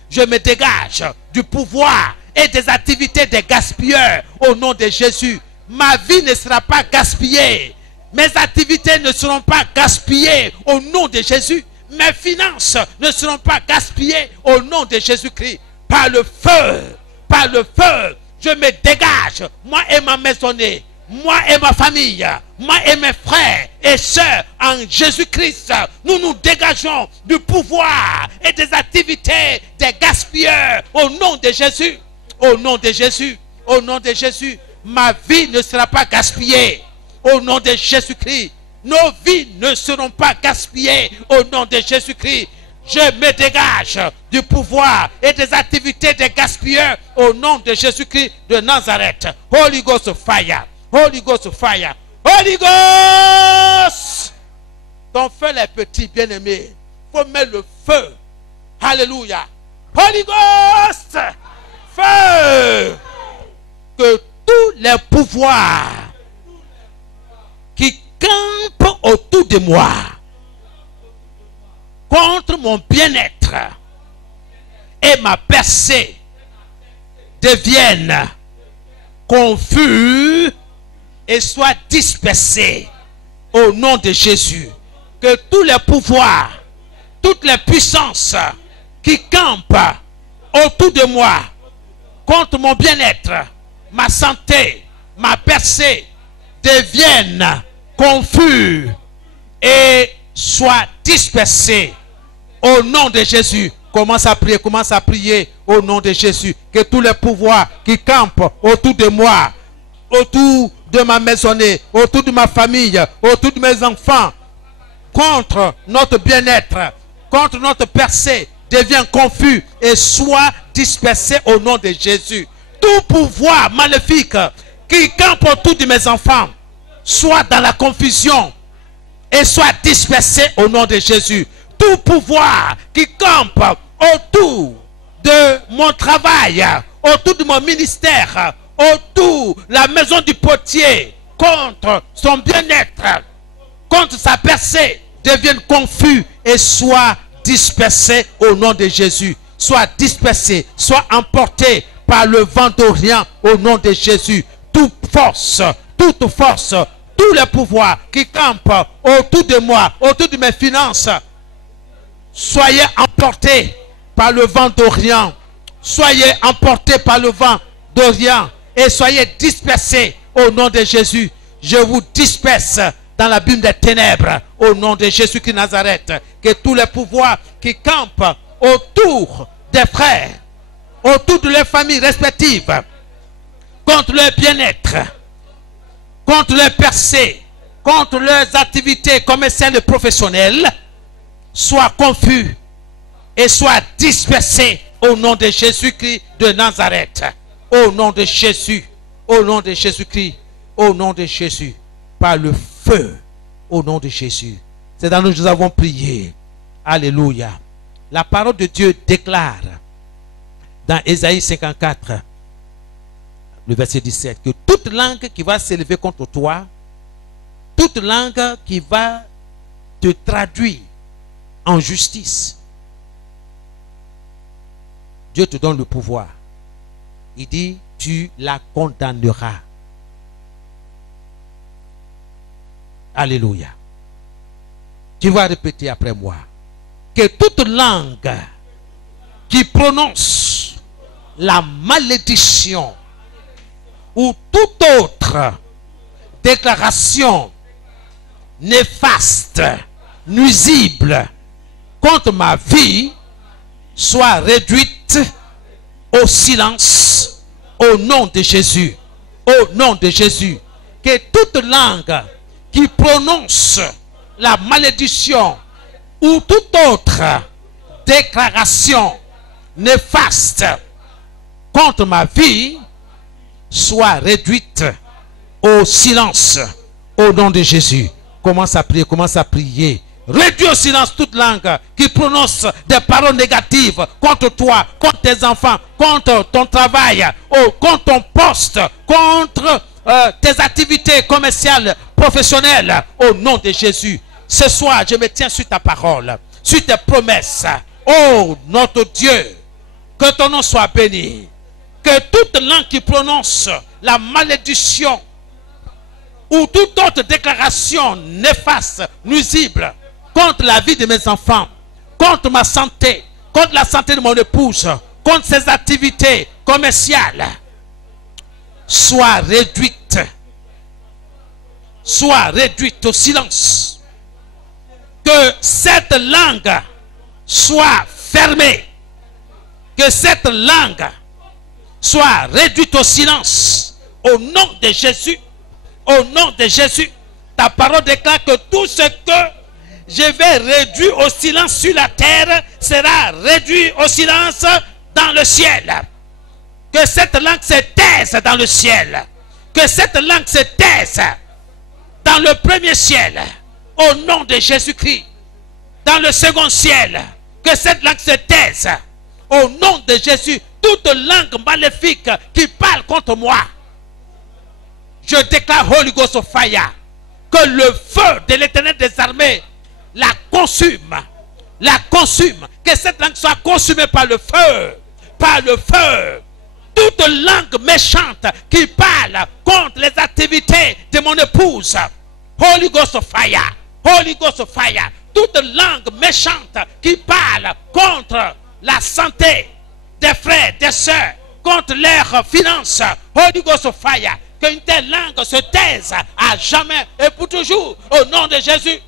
je me dégage du pouvoir et des activités des gaspilleurs au nom de Jésus. Ma vie ne sera pas gaspillée. Mes activités ne seront pas gaspillées au nom de Jésus. Mes finances ne seront pas gaspillées au nom de Jésus-Christ. Par le feu, je me dégage, moi et ma maisonnée, moi et ma famille, moi et mes frères et sœurs en Jésus-Christ. Nous nous dégageons du pouvoir et des activités des gaspilleurs au nom de Jésus. Au nom de Jésus, au nom de Jésus, ma vie ne sera pas gaspillée. Au nom de Jésus-Christ, nos vies ne seront pas gaspillées. Au nom de Jésus-Christ, je me dégage du pouvoir et des activités des gaspilleurs au nom de Jésus-Christ de Nazareth. Holy Ghost fire, Holy Ghost fire, Holy Ghost. Ton feu les petits bien-aimés, il faut mettre le feu. Alléluia. Holy Ghost. Feu, que tous les pouvoirs qui campent autour de moi contre mon bien-être et ma percée deviennent confus et soient dispersés au nom de Jésus. Que tous les pouvoirs, toutes les puissances qui campent autour de moi contre mon bien-être, ma santé, ma percée, deviennent confus et soient dispersés au nom de Jésus. Commence à prier au nom de Jésus. Que tous les pouvoirs qui campent autour de moi, autour de ma maisonnée, autour de ma famille, autour de mes enfants, contre notre bien-être, contre notre percée, devient confus et soit dispersé au nom de Jésus. Tout pouvoir maléfique qui campe autour de mes enfants, soit dans la confusion et soit dispersé au nom de Jésus. Tout pouvoir qui campe autour de mon travail, autour de mon ministère, autour de la maison du potier, contre son bien-être, contre sa percée, deviennent confus et soit dispersés au nom de Jésus. Soit dispersés, soit emportés par le vent d'Orient au nom de Jésus. Toute force, tous les pouvoirs qui campent autour de moi, autour de mes finances, soyez emportés par le vent d'Orient. Soyez emportés par le vent d'Orient et soyez dispersés au nom de Jésus. Je vous disperse dans l'abîme des ténèbres au nom de Jésus-Christ de Nazareth. Que tous les pouvoirs qui campent autour des frères, autour de leurs familles respectives, contre leur bien-être, contre leurs percées, contre leurs activités commerciales et professionnelles, soient confus et soient dispersés au nom de Jésus-Christ de Nazareth. Au nom de Jésus, au nom de Jésus-Christ, au nom de Jésus, par le feu, au nom de Jésus. C'est dans nous que nous avons prié. Alléluia. La parole de Dieu déclare dans Ésaïe 54, le verset 17, que toute langue qui va s'élever contre toi, toute langue qui va te traduire en justice, Dieu te donne le pouvoir. Il dit, tu la condamneras. Alléluia. Tu vas répéter après moi. Que toute langue qui prononce la malédiction ou toute autre déclaration néfaste, nuisible contre ma vie soit réduite au silence au nom de Jésus. Au nom de Jésus. Que toute langue qui prononce la malédiction ou toute autre déclaration néfaste contre ma vie soit réduite au silence au nom de Jésus. Commence à prier, commence à prier. Réduis au silence toute langue qui prononce des paroles négatives contre toi, contre tes enfants, contre ton travail, contre ton poste, contre tes activités commerciales, professionnelles, au nom de Jésus. Ce soir, je me tiens sur ta parole, sur tes promesses. Oh, notre Dieu, que ton nom soit béni. Que toute langue qui prononce la malédiction ou toute autre déclaration néfaste, nuisible, contre la vie de mes enfants, contre ma santé, contre la santé de mon épouse, contre ses activités commerciales, soit réduite au silence. Que cette langue soit fermée. Que cette langue soit réduite au silence. Au nom de Jésus. Au nom de Jésus. Ta parole déclare que tout ce que je vais réduire au silence sur la terre sera réduit au silence dans le ciel. Que cette langue se taise dans le ciel. Que cette langue se taise dans le premier ciel. Au nom de Jésus-Christ. Dans le second ciel. Que cette langue se taise. Au nom de Jésus. Toute langue maléfique qui parle contre moi. Je déclare Holy Ghost fire. Que le feu de l'Éternel des armées la consume. La consume. Que cette langue soit consumée par le feu. Par le feu. Toute langue méchante qui parle contre les activités de mon épouse. Holy Ghost fire. Holy Ghost fire. Toute langue méchante qui parle contre la santé des frères, des sœurs, contre leurs finances. Holy Ghost fire. Qu'une telle langue se taise à jamais et pour toujours. Au nom de Jésus,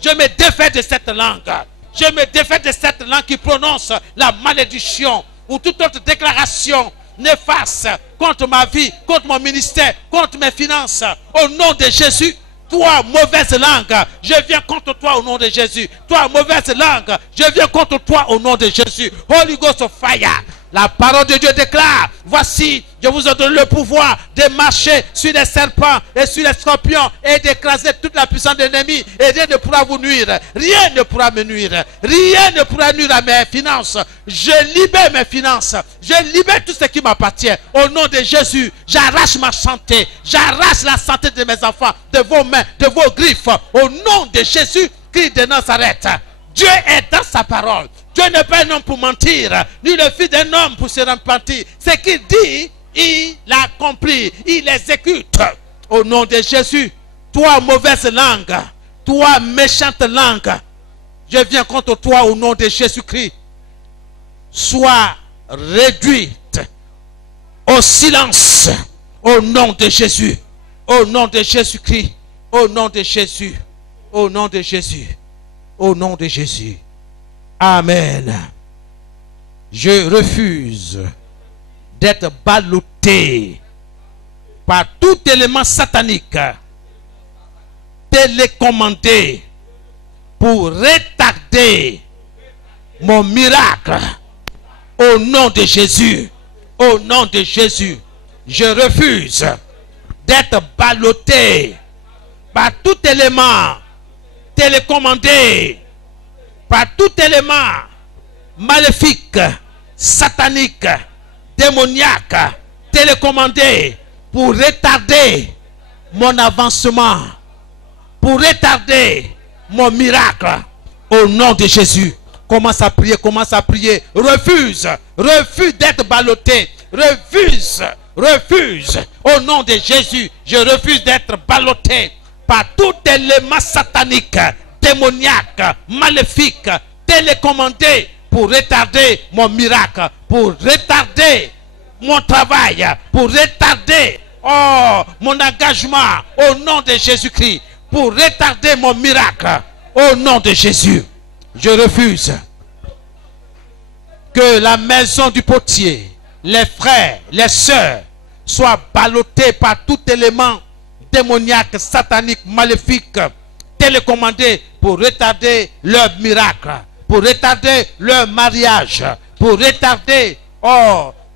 je me défais de cette langue. Je me défais de cette langue qui prononce la malédiction ou toute autre déclaration néfaste contre ma vie, contre mon ministère, contre mes finances. Au nom de Jésus, Toi, mauvaise langue, je viens contre toi au nom de Jésus. Toi, mauvaise langue, je viens contre toi au nom de Jésus. Holy Ghost fire. La parole de Dieu déclare, voici, je vous ai donné le pouvoir de marcher sur les serpents et sur les scorpions et d'écraser toute la puissance de l'ennemi. Et rien ne pourra vous nuire. Rien ne pourra me nuire. Rien ne pourra nuire à mes finances. Je libère mes finances. Je libère tout ce qui m'appartient. Au nom de Jésus, j'arrache ma santé. J'arrache la santé de mes enfants, de vos mains, de vos griffes. Au nom de Jésus, Christ de Nazareth. Dieu est dans sa parole. Dieu n'est pas un homme pour mentir, ni le fils d'un homme pour se repentir. Ce qu'il dit, il l'accomplit, il l'exécute. Au nom de Jésus, toi mauvaise langue, toi méchante langue, je viens contre toi au nom de Jésus-Christ. Sois réduite au silence au nom de Jésus. Au nom de Jésus-Christ. Au nom de Jésus. Au nom de Jésus. Au nom de Jésus. Amen. Je refuse d'être ballotté par tout élément satanique télécommandé pour retarder mon miracle. Au nom de Jésus. Au nom de Jésus. Je refuse d'être ballotté par tout élément télécommandé, par tout élément maléfique, satanique, démoniaque, télécommandé pour retarder mon avancement, pour retarder mon miracle. Au nom de Jésus, commence à prier, commence à prier. Refuse, refuse d'être ballotté. Refuse, refuse. Au nom de Jésus, je refuse d'être ballotté par tout élément satanique, démoniaque, maléfique, télécommandé pour retarder mon miracle, pour retarder mon travail, pour retarder mon engagement au nom de Jésus-Christ, pour retarder mon miracle au nom de Jésus. Je refuse que la maison du potier, les frères, les sœurs soient ballottés par tout élément démoniaque, satanique, maléfique, télécommandé pour retarder leur miracle, pour retarder leur mariage, pour retarder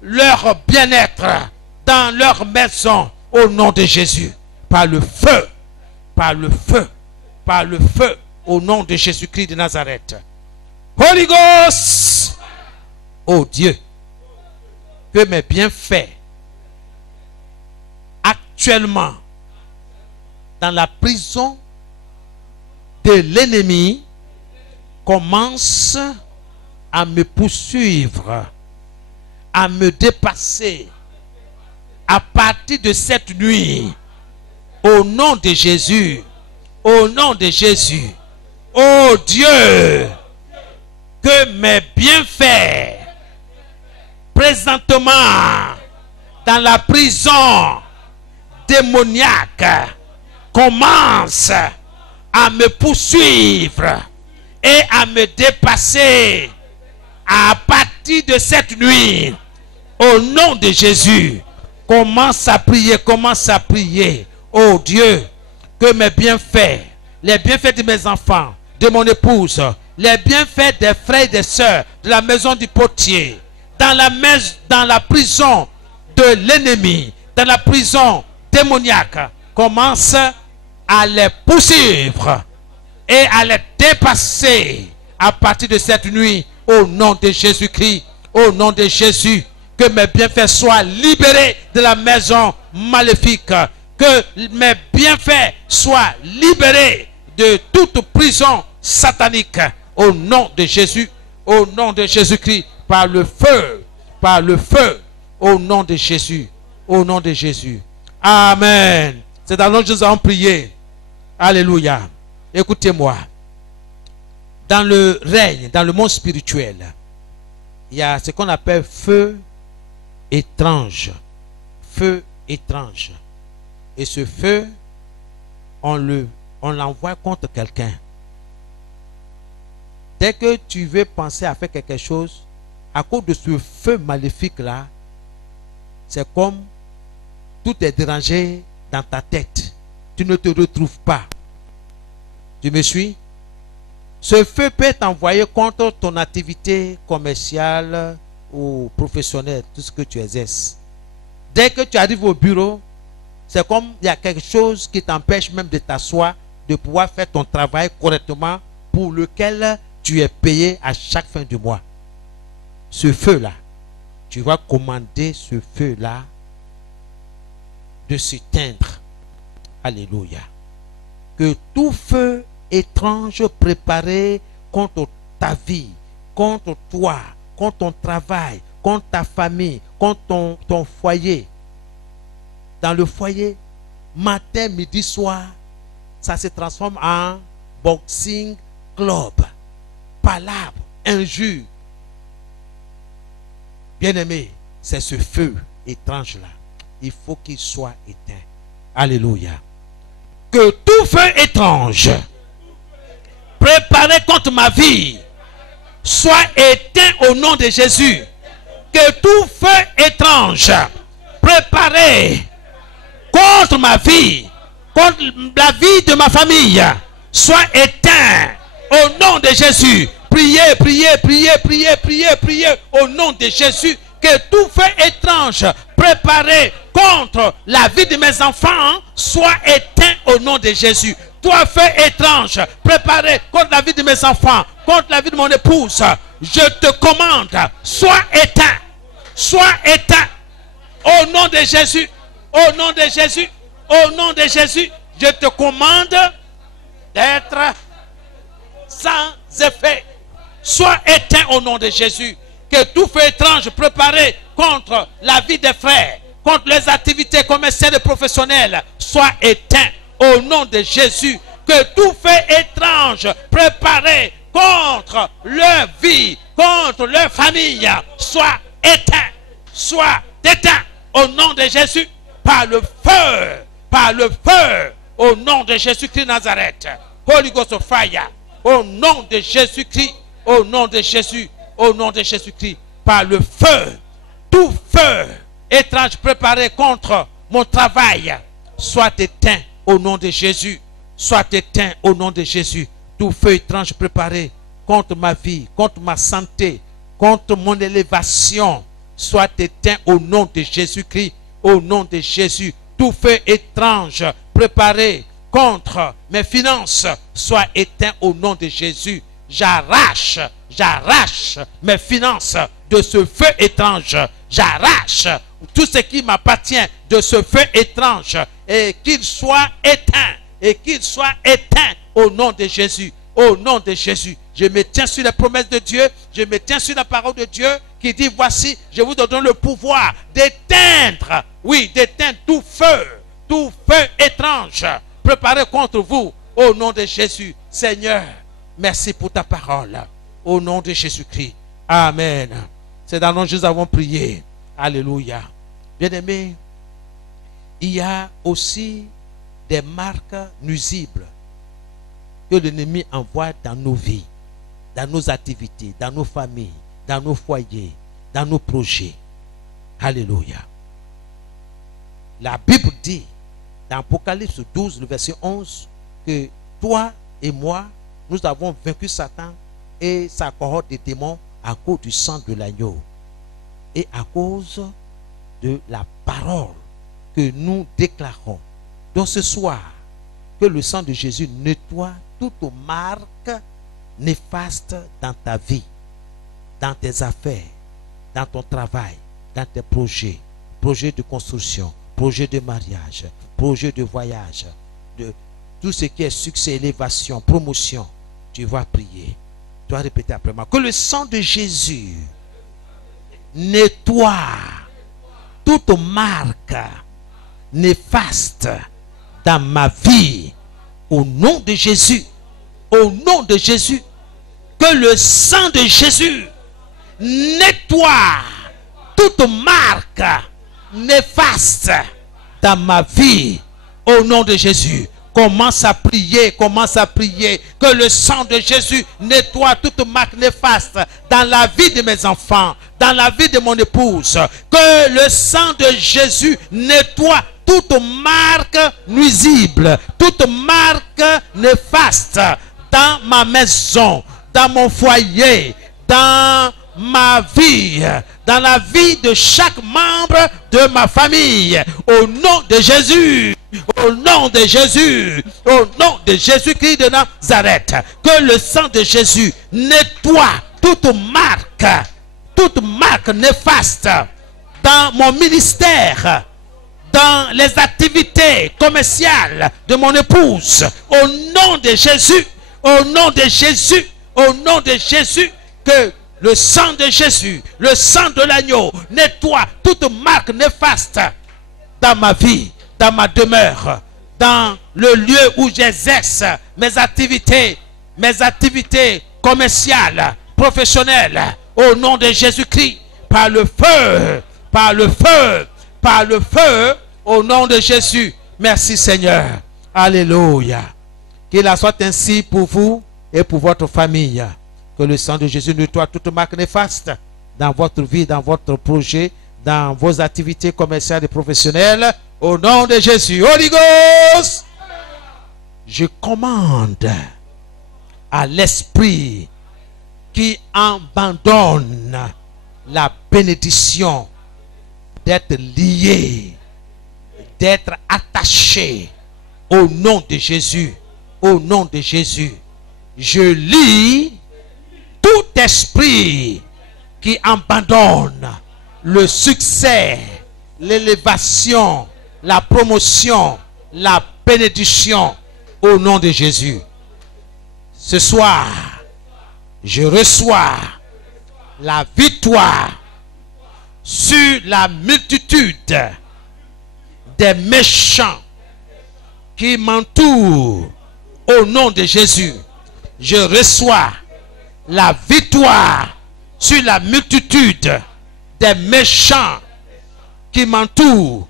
leur bien-être dans leur maison au nom de Jésus. Par le feu, par le feu, par le feu, au nom de Jésus-Christ de Nazareth. Holy Ghost, oh Dieu, que mes bienfaits actuellement dans la prison de l'ennemi commencent à me poursuivre, à me dépasser à partir de cette nuit. Au nom de Jésus, au nom de Jésus, oh Dieu, que mes bienfaits présentement dans la prison démoniaque commencent à me poursuivre et à me dépasser à partir de cette nuit. Au nom de Jésus, commence à prier, commence à prier. Oh Dieu, que mes bienfaits, les bienfaits de mes enfants, de mon épouse, les bienfaits des frères et des sœurs de la maison du potier, dans la prison de l'ennemi, dans la prison démoniaque, commence à les poursuivre et à les dépasser à partir de cette nuit. Au nom de Jésus-Christ, au nom de Jésus, que mes bienfaits soient libérés de la maison maléfique, que mes bienfaits soient libérés de toute prison satanique. Au nom de Jésus, au nom de Jésus-Christ, par le feu, au nom de Jésus, au nom de Jésus. Amen. C'est dans le nom de Jésus que nous allons prier. Alléluia. Écoutez-moi. Dans le règne, dans le monde spirituel, il y a ce qu'on appelle feu étrange. Feu étrange. Et ce feu, on l'envoie contre quelqu'un. Dès que tu veux penser à faire quelque chose, à cause de ce feu maléfique-là, c'est comme tout est dérangé dans ta tête. Tu ne te retrouves pas. Tu me suis? Ce feu peut être envoyé contre ton activité commerciale ou professionnelle, tout ce que tu exerces. Dès que tu arrives au bureau, c'est comme il y a quelque chose qui t'empêche même de t'asseoir, de pouvoir faire ton travail correctement pour lequel tu es payé à chaque fin du mois. Ce feu-là, tu vas commander ce feu-là de s'éteindre. Alléluia. Que tout feu étrange préparé contre ta vie, contre toi, contre ton travail, contre ta famille, contre ton foyer. Dans le foyer, matin, midi, soir, ça se transforme en boxing club, palabres, injures. Bien-aimé, c'est ce feu étrange-là. Il faut qu'il soit éteint. Alléluia. Que tout feu étrange préparé contre ma vie soit éteint au nom de Jésus. Que tout feu étrange préparé contre ma vie, contre la vie de ma famille, soit éteint au nom de Jésus. Priez, priez, priez, priez, priez, priez au nom de Jésus. Que tout feu étrange préparé contre la vie de mes enfants soit éteint au nom de Jésus. Toi, feu étrange préparé contre la vie de mes enfants, contre la vie de mon épouse, je te commande, sois éteint. Sois éteint au nom de Jésus. Au nom de Jésus. Au nom de Jésus, je te commande d'être sans effet. Sois éteint au nom de Jésus. Que tout feu étrange préparé contre la vie des frères, contre les activités commerciales et professionnelles, soit éteint au nom de Jésus. Que tout feu étrange préparé contre leur vie, contre leur famille, soit éteint, soit éteint au nom de Jésus, par le feu, au nom de Jésus-Christ Nazareth. Holy Ghost of fire, au nom de Jésus-Christ, au nom de Jésus, au nom de Jésus-Christ, par le feu, tout feu étrange préparé contre mon travail, soit éteint au nom de Jésus, soit éteint au nom de Jésus. Tout feu étrange préparé contre ma vie, contre ma santé, contre mon élévation, soit éteint au nom de Jésus-Christ, au nom de Jésus. Tout feu étrange préparé contre mes finances, soit éteint au nom de Jésus. J'arrache mes finances de ce feu étrange. J'arrache tout ce qui m'appartient de ce feu étrange et qu'il soit éteint. Et qu'il soit éteint au nom de Jésus. Au nom de Jésus. Je me tiens sur les promesses de Dieu. Je me tiens sur la parole de Dieu qui dit, voici, je vous donne le pouvoir d'éteindre, oui, d'éteindre tout feu étrange préparé contre vous. Au nom de Jésus. Seigneur, merci pour ta parole. Au nom de Jésus-Christ. Amen. C'est dans le nom de Jésus que nous avons prié. Alléluia. Bien-aimés, il y a aussi des marques nuisibles que l'ennemi envoie dans nos vies, dans nos activités, dans nos familles, dans nos foyers, dans nos projets. Alléluia. La Bible dit dans Apocalypse 12, le verset 11, que toi et moi, nous avons vaincu Satan et sa cohorte de démons à cause du sang de l'agneau et à cause de la parole que nous déclarons. Donc ce soir, que le sang de Jésus nettoie toute marque néfaste dans ta vie, dans tes affaires, dans ton travail, dans tes projets, projets de construction, projets de mariage, projets de voyage, de tout ce qui est succès, élévation, promotion. Tu vas prier. Tu vas répéter après moi. Que le sang de Jésus nettoie toute marque néfaste dans ma vie. Au nom de Jésus. Au nom de Jésus. Que le sang de Jésus nettoie toute marque néfaste dans ma vie. Au nom de Jésus. Commence à prier, commence à prier. Que le sang de Jésus nettoie toute marque néfaste dans la vie de mes enfants, dans la vie de mon épouse. Que le sang de Jésus nettoie toute marque nuisible, toute marque néfaste dans ma maison, dans mon foyer, dans ma vie, dans la vie de chaque membre de ma famille, au nom de Jésus, au nom de Jésus, au nom de Jésus-Christ de Nazareth, que le sang de Jésus nettoie toute marque néfaste dans mon ministère, dans les activités commerciales de mon épouse, au nom de Jésus, au nom de Jésus, au nom de Jésus, que le sang de Jésus, le sang de l'agneau, nettoie toute marque néfaste dans ma vie, dans ma demeure, dans le lieu où j'exerce mes activités commerciales, professionnelles, au nom de Jésus-Christ, par le feu, par le feu, par le feu, au nom de Jésus. Merci Seigneur. Alléluia. Qu'il en soit ainsi pour vous et pour votre famille. Que le sang de Jésus nettoie toute marque néfaste dans votre vie, dans votre projet, dans vos activités commerciales et professionnelles. Au nom de Jésus. Holy Ghost, je commande à l'esprit qui abandonne la bénédiction d'être lié, d'être attaché au nom de Jésus. Au nom de Jésus. Je lis tout esprit qui abandonne le succès, l'élévation, la promotion, la bénédiction au nom de Jésus. Ce soir, je reçois la victoire sur la multitude des méchants qui m'entourent au nom de Jésus. Je reçois la victoire sur la multitude des méchants qui m'entourent,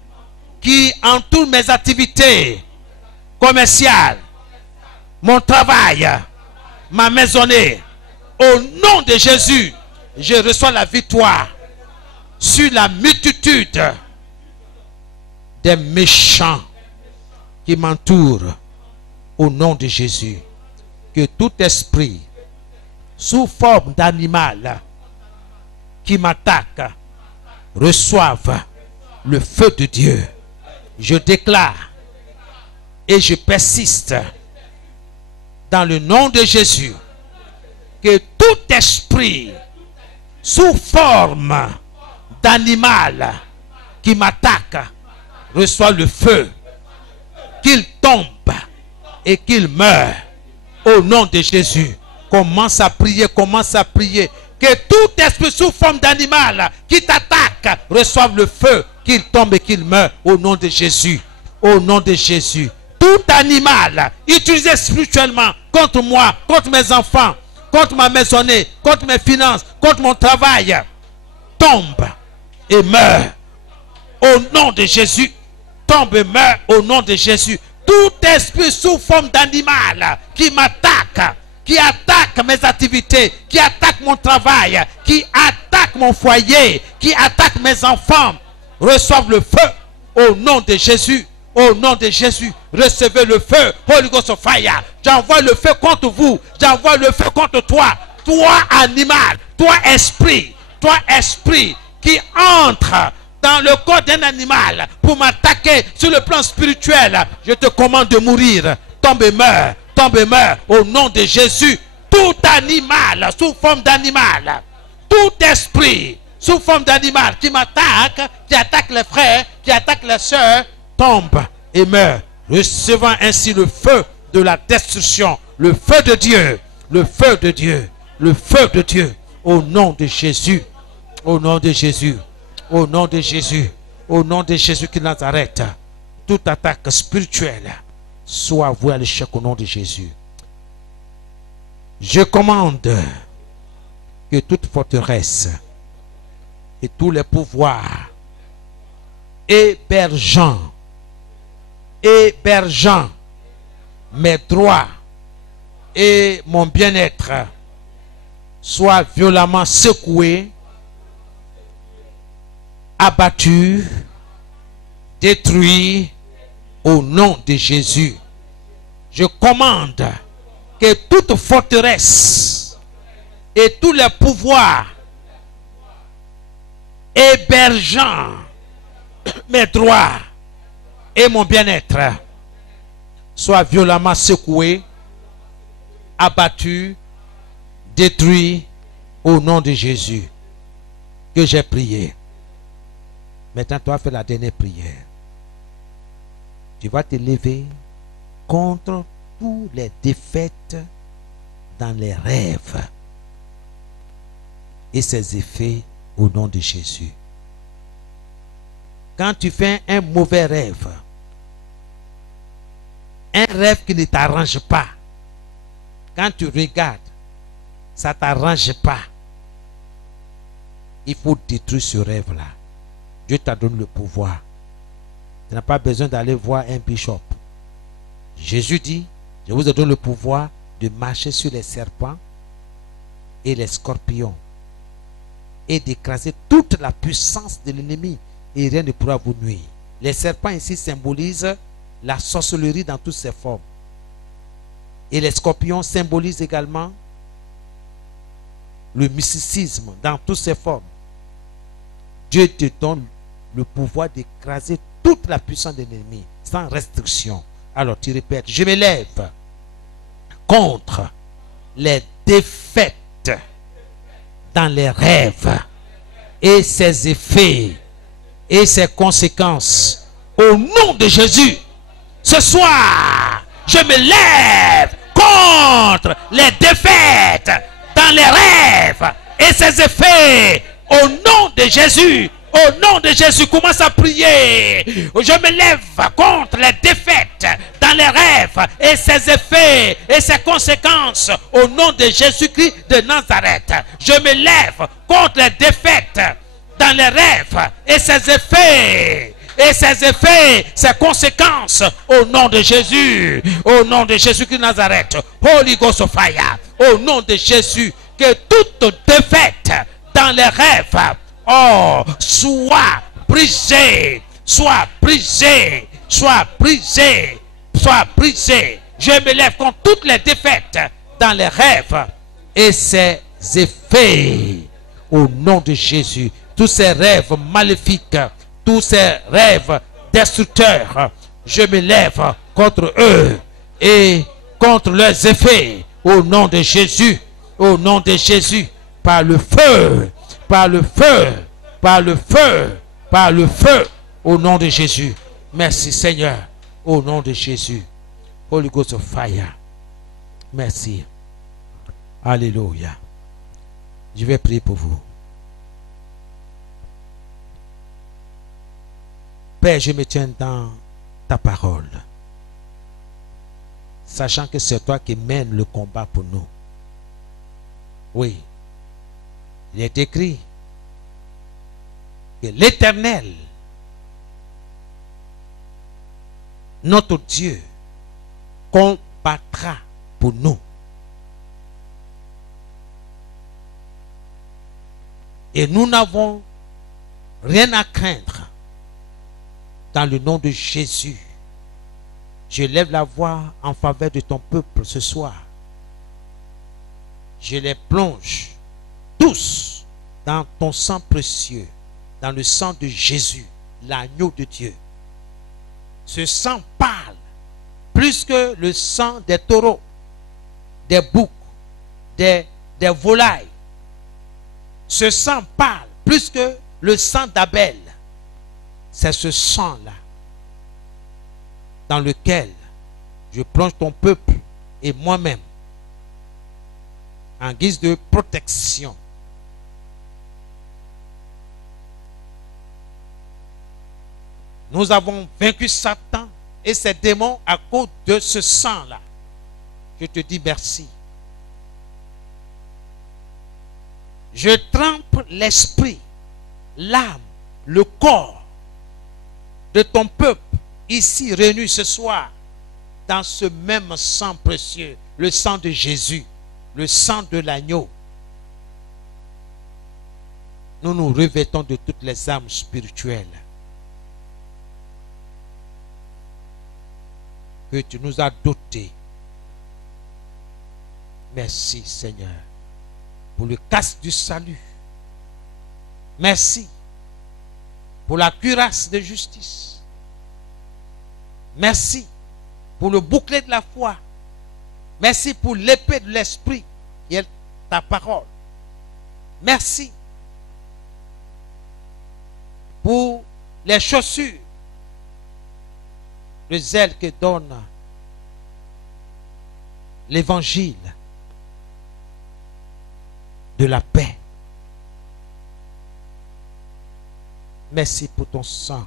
qui entourent mes activités commerciales, mon travail, ma maisonnée. Au nom de Jésus, je reçois la victoire sur la multitude des méchants qui m'entourent. Au nom de Jésus, que tout esprit sous forme d'animal qui m'attaque reçoive le feu de Dieu. Je déclare et je persiste dans le nom de Jésus que tout esprit sous forme d'animal qui m'attaque reçoit le feu, qu'il tombe et qu'il meure au nom de Jésus. Commence à prier, commence à prier. Que tout esprit sous forme d'animal qui t'attaque reçoive le feu, qu'il tombe et qu'il meure au nom de Jésus. Au nom de Jésus. Tout animal utilisé spirituellement contre moi, contre mes enfants, contre ma maisonnée, contre mes finances, contre mon travail, tombe et meurt au nom de Jésus. Tombe et meurt au nom de Jésus. Tout esprit sous forme d'animal qui m'attaque, qui attaque mes activités, qui attaque mon travail, qui attaque mon foyer, qui attaque mes enfants, reçoivent le feu au nom de Jésus. Au nom de Jésus, recevez le feu. Holy Ghost of fire. J'envoie le feu contre vous. J'envoie le feu contre toi. Toi animal, toi esprit qui entre dans le corps d'un animal pour m'attaquer sur le plan spirituel. Je te commande de mourir. Tombe et meurs au nom de Jésus. Tout animal sous forme d'animal, tout esprit sous forme d'animal qui m'attaque, qui attaque les frères, qui attaque les sœurs, tombe et meurt, recevant ainsi le feu de la destruction, le feu de Dieu, le feu de Dieu, le feu de Dieu, au nom de Jésus, au nom de Jésus, au nom de Jésus, au nom de Jésus qui Nazareth. Toute attaque spirituelle soit vouée à l'échec au nom de Jésus. Je commande que toute forteresse et tous les pouvoirs hébergeant mes droits et mon bien-être soient violemment secoués, abattus, détruit au nom de Jésus. Je commande que toute forteresse et tous les pouvoirs hébergeant mes droits et mon bien-être soient violemment secoués, abattus, détruits au nom de Jésus que j'ai prié. Maintenant, tu vas faire la dernière prière. Tu vas te lever contre toutes les défaites dans les rêves et ses effets au nom de Jésus. Quand tu fais un mauvais rêve, un rêve qui ne t'arrange pas, quand tu regardes, ça ne t'arrange pas, il faut détruire ce rêve-là. Dieu t'a donné le pouvoir. Tu n'as pas besoin d'aller voir un bishop. Jésus dit, je vous ai donné le pouvoir de marcher sur les serpents et les scorpions et d'écraser toute la puissance de l'ennemi et rien ne pourra vous nuire. Les serpents ici symbolisent la sorcellerie dans toutes ses formes. Et les scorpions symbolisent également le mysticisme dans toutes ses formes. Dieu te donne le pouvoir d'écraser toute la puissance de l'ennemi sans restriction. Alors tu répètes, je me lève contre les défaites dans les rêves et ses effets et ses conséquences au nom de Jésus. Ce soir, je me lève contre les défaites dans les rêves et ses effets au nom de Jésus. Au nom de Jésus, commence à prier. Je me lève contre les défaites dans les rêves et ses effets et ses conséquences au nom de Jésus-Christ de Nazareth. Je me lève contre les défaites dans les rêves et ses effets. Et ses effets, ses conséquences au nom de Jésus. Au nom de Jésus-Christ de Nazareth. Holy Ghost of Fire. Au nom de Jésus, que toute défaite dans les rêves, oh, soit brisé, soit brisé, soit brisé, soit brisé. Je me lève contre toutes les défaites dans les rêves et ses effets au nom de Jésus. Tous ces rêves maléfiques, tous ces rêves destructeurs, je me lève contre eux et contre leurs effets au nom de Jésus, au nom de Jésus, par le feu, par le feu, par le feu, par le feu, au nom de Jésus. Merci Seigneur, au nom de Jésus. Holy Ghost of Fire. Merci. Alléluia. Je vais prier pour vous. Père, je me tiens dans ta parole, sachant que c'est toi qui mènes le combat pour nous. Oui, il est écrit que l'Éternel, notre Dieu, combattra pour nous. Et nous n'avons rien à craindre. Dans le nom de Jésus, je lève la voix en faveur de ton peuple ce soir. Je les plonge tous dans ton sang précieux, dans le sang de Jésus, l'agneau de Dieu. Ce sang parle plus que le sang des taureaux, des boucs, des volailles. Ce sang parle plus que le sang d'Abel. C'est ce sang-là dans lequel je plonge ton peuple et moi-même en guise de protection. Nous avons vaincu Satan et ses démons à cause de ce sang-là. Je te dis merci. Je trempe l'esprit, l'âme, le corps de ton peuple ici réuni ce soir dans ce même sang précieux, le sang de Jésus, le sang de l'agneau. Nous nous revêtons de toutes les armes spirituelles que tu nous as dotés. Merci Seigneur pour le casque du salut. Merci pour la cuirasse de justice. Merci pour le bouclier de la foi. Merci pour l'épée de l'esprit qui est ta parole. Merci pour les chaussures, le zèle que donne l'évangile de la paix. Merci pour ton sang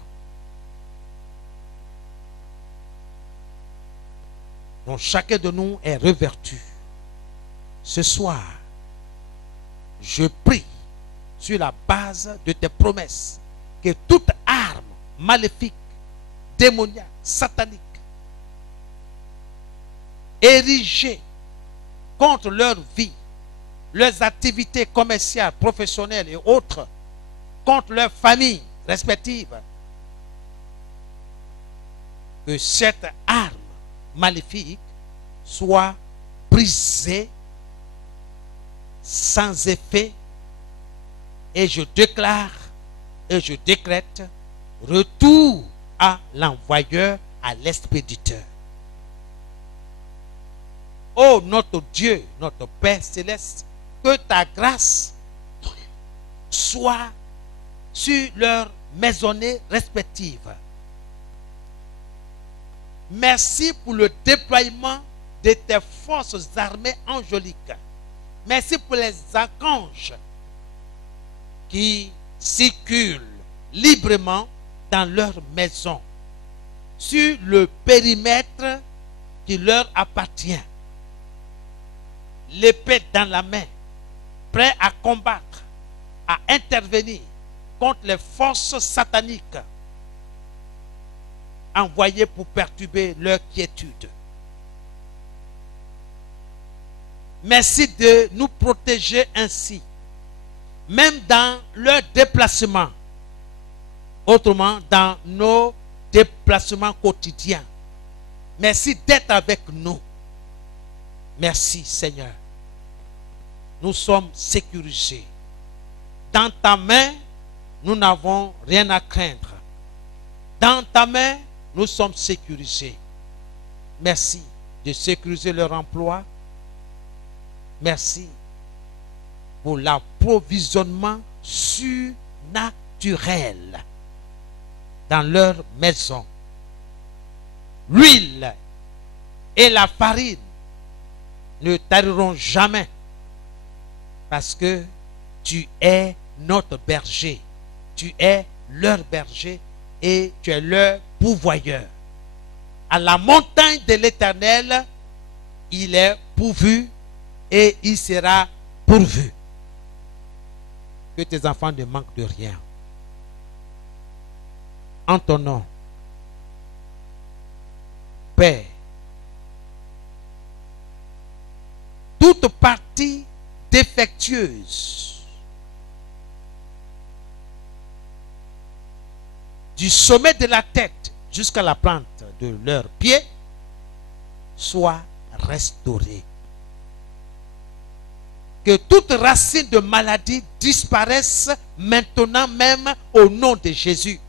dont chacun de nous est revêtu. Ce soir, je prie sur la base de tes promesses que toute arme maléfique, démoniaque, satanique, érigée contre leur vie, leurs activités commerciales, professionnelles et autres, contre leurs familles respectives, que cette arme maléfique soit brisée sans effet, et je déclare et je décrète retour à l'envoyeur, à l'expéditeur. Oh notre Dieu, notre Père céleste, que ta grâce soit sur leurs maisonnées respectives. Merci pour le déploiement de tes forces armées angéliques. Merci pour les archanges qui circulent librement dans leur maison, sur le périmètre qui leur appartient. L'épée dans la main, prêt à combattre, à intervenir contre les forces sataniques envoyées pour perturber leur quiétude. Merci de nous protéger ainsi, même dans leur déplacement, autrement dans nos déplacements quotidiens. Merci d'être avec nous. Merci Seigneur. Nous sommes sécurisés. Dans ta main, nous n'avons rien à craindre. Dans ta main, nous sommes sécurisés. Merci de sécuriser leur emploi. Merci pour l'approvisionnement surnaturel dans leur maison. L'huile et la farine ne tariront jamais, parce que tu es notre berger. Tu es leur berger et tu es leur pourvoyeur. À la montagne de l'Éternel, il est pourvu et il sera pourvu. Que tes enfants ne manquent de rien. En ton nom, Père, toute partie défectueuse du sommet de la tête jusqu'à la plante de leurs pieds soit restaurée. Que toute racine de maladie disparaisse maintenant même au nom de Jésus.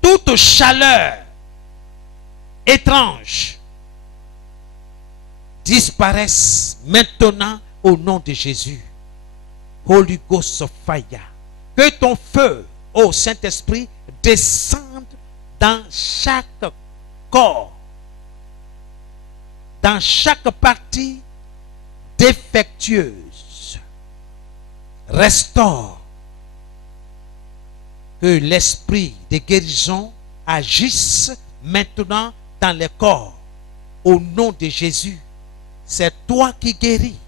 Toute chaleur étrange disparaisse maintenant au nom de Jésus. Holy Ghost of Fire. Que ton feu, ô Saint-Esprit, descende dans chaque corps, dans chaque partie défectueuse. Restaure. Que l'esprit de guérison agisse maintenant dans les corps. Au nom de Jésus. C'est toi qui guéris.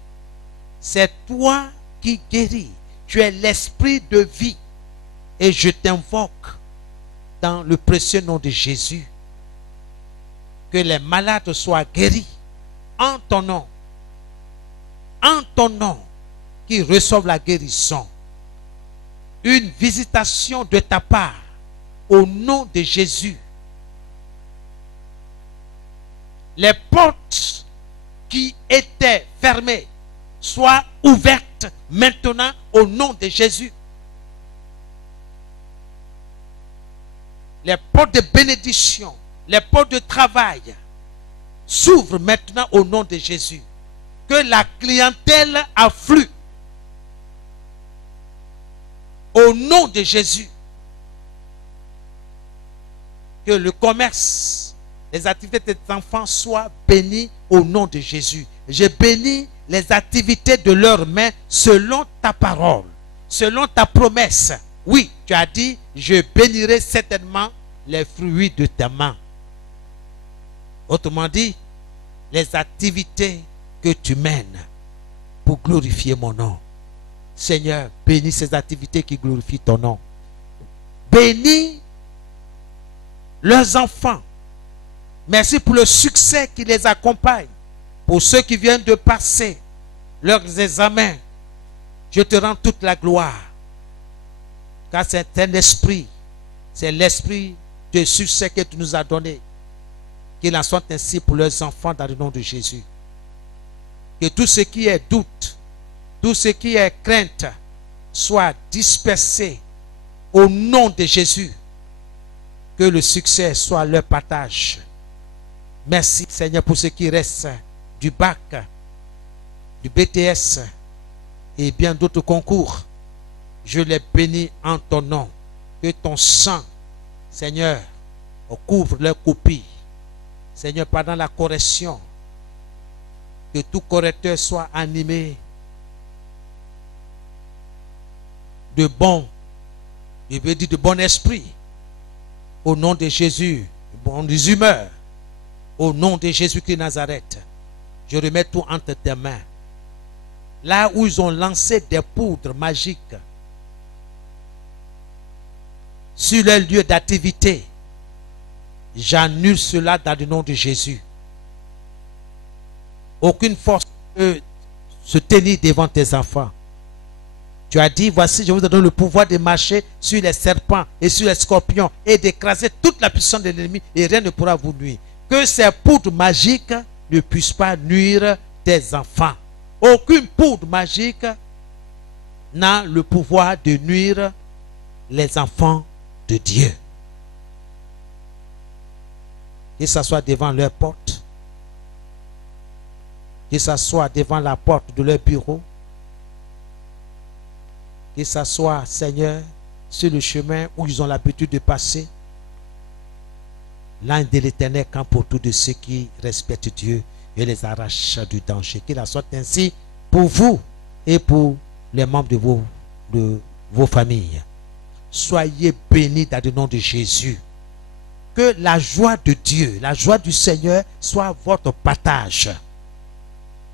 C'est toi qui guéris. Tu es l'esprit de vie. Et je t'invoque dans le précieux nom de Jésus. Que les malades soient guéris en ton nom. En ton nom, qui reçoivent la guérison. Une visitation de ta part au nom de Jésus. Les portes qui étaient fermées soient ouvertes maintenant au nom de Jésus. Les portes de bénédiction, les portes de travail s'ouvrent maintenant au nom de Jésus. Que la clientèle afflue au nom de Jésus. Que le commerce, les activités des enfants soient bénies au nom de Jésus. Je bénis les activités de leurs mains selon ta parole, selon ta promesse. Oui, tu as dit, je bénirai certainement les fruits de tes mains. Autrement dit, les activités que tu mènes pour glorifier mon nom. Seigneur, bénis ces activités qui glorifient ton nom. Bénis leurs enfants. Merci pour le succès qui les accompagne. Pour ceux qui viennent de passer leurs examens, je te rends toute la gloire. Car c'est un esprit, c'est l'esprit de succès que tu nous as donné. Qu'il en soit ainsi pour leurs enfants dans le nom de Jésus. Que tout ce qui est doute, tout ce qui est crainte, soit dispersé au nom de Jésus. Que le succès soit leur partage. Merci Seigneur pour ce qui reste du bac, du BTS et bien d'autres concours. Je les bénis en ton nom. Que ton sang, Seigneur, couvre leur copie. Seigneur, pendant la correction, que tout correcteur soit animé de bon, je veux dire de bon esprit, au nom de Jésus, de bonnes humeurs, au nom de Jésus-Christ de Nazareth. Je remets tout entre tes mains. Là où ils ont lancé des poudres magiques sur leur lieu d'activité, j'annule cela dans le nom de Jésus. Aucune force ne peut se tenir devant tes enfants. Tu as dit, voici, je vous donne le pouvoir de marcher sur les serpents et sur les scorpions et d'écraser toute la puissance de l'ennemi et rien ne pourra vous nuire. Que ces poudres magiques ne puissent pas nuire tes enfants. Aucune poudre magique n'a le pouvoir de nuire les enfants de Dieu. Que ce soit devant leur porte, que ce soit devant la porte de leur bureau, que ce soit, Seigneur, sur le chemin où ils ont l'habitude de passer. L'ange de l'Éternel campe pour tous de ceux qui respectent Dieu et les arrache du danger. Qu'il en soit ainsi pour vous et pour les membres de vos familles. Soyez bénis dans le nom de Jésus. Que la joie de Dieu, la joie du Seigneur soit votre partage.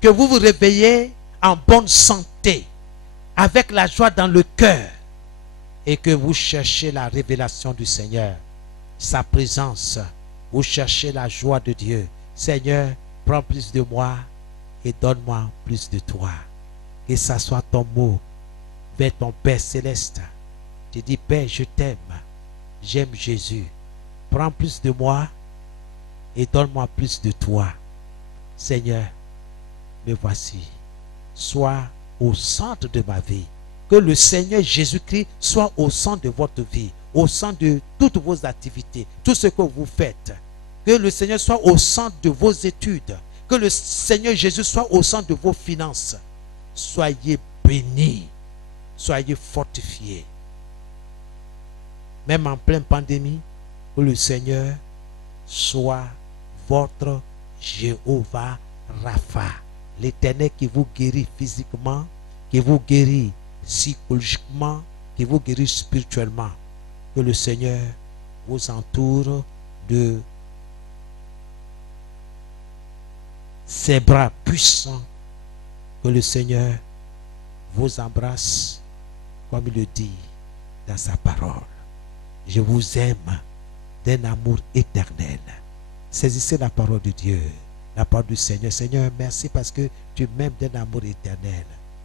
Que vous vous réveillez en bonne santé, avec la joie dans le cœur, et que vous cherchez la révélation du Seigneur, sa présence, vous cherchez la joie de Dieu. Seigneur, prends plus de moi et donne-moi plus de toi. Que ça soit ton mot vers ton Père céleste. Tu dis, Père, je t'aime, j'aime Jésus. Prends plus de moi et donne-moi plus de toi. Seigneur, me voici. Sois au centre de ma vie. Que le Seigneur Jésus-Christ soit au centre de votre vie, au centre de toutes vos activités, tout ce que vous faites. Que le Seigneur soit au centre de vos études. Que le Seigneur Jésus soit au centre de vos finances. Soyez bénis. Soyez fortifiés. Même en pleine pandémie, que le Seigneur soit votre Jéhovah Rapha. L'Éternel qui vous guérit physiquement, qui vous guérit psychologiquement, qui vous guérit spirituellement. Que le Seigneur vous entoure de ses bras puissants. Que le Seigneur vous embrasse comme il le dit dans sa parole. Je vous aime d'un amour éternel. Saisissez la parole de Dieu, la parole du Seigneur. Seigneur, merci parce que tu m'aimes d'un amour éternel.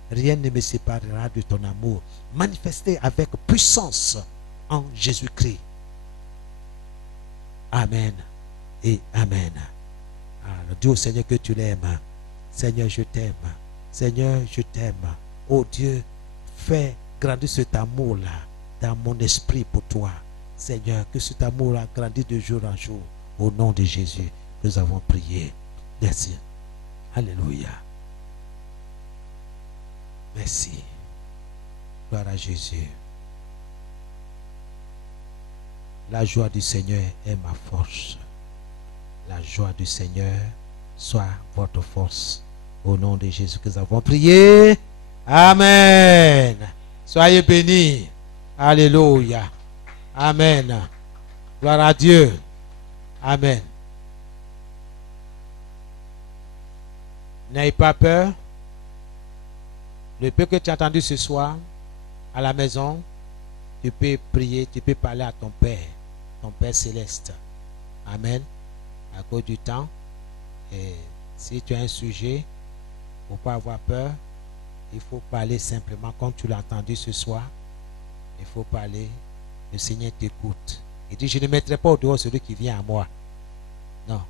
Rien ne me séparera de ton amour. Manifesté avec puissance en Jésus-Christ. Amen et Amen. Alors, dis au Seigneur que tu l'aimes. Seigneur, je t'aime. Seigneur, je t'aime. Oh Dieu, fais grandir cet amour-là dans mon esprit pour toi. Seigneur, que cet amour-là grandisse de jour en jour. Au nom de Jésus, nous avons prié. Merci. Alléluia. Merci. Gloire à Jésus. La joie du Seigneur est ma force. La joie du Seigneur soit votre force. Au nom de Jésus que nous avons prié. Amen. Soyez bénis. Alléluia. Amen. Gloire à Dieu. Amen. N'ayez pas peur. Le peu que tu as entendu ce soir à la maison, tu peux prier, tu peux parler à ton Père céleste. Amen. À cause du temps. Et si tu as un sujet, il ne faut pas avoir peur. Il faut parler simplement comme tu l'as entendu ce soir. Il faut parler. Le Seigneur t'écoute. Il dit, je ne mettrai pas au dehors celui qui vient à moi. Non.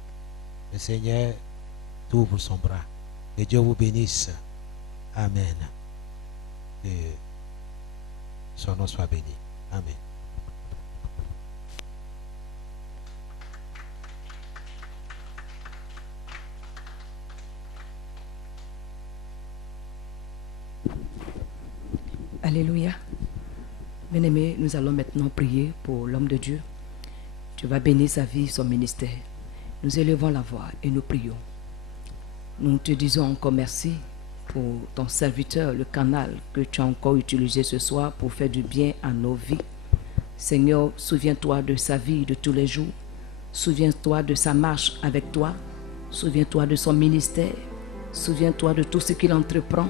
Le Seigneur t'ouvre son bras. Que Dieu vous bénisse. Amen. Que son nom soit béni. Amen. Alléluia. Bien-aimé, nous allons maintenant prier pour l'homme de Dieu. Tu vas bénir sa vie, son ministère. Nous élevons la voix et nous prions. Nous te disons encore merci pour ton serviteur, le canal que tu as encore utilisé ce soir pour faire du bien à nos vies. Seigneur, souviens-toi de sa vie de tous les jours. Souviens-toi de sa marche avec toi. Souviens-toi de son ministère. Souviens-toi de tout ce qu'il entreprend.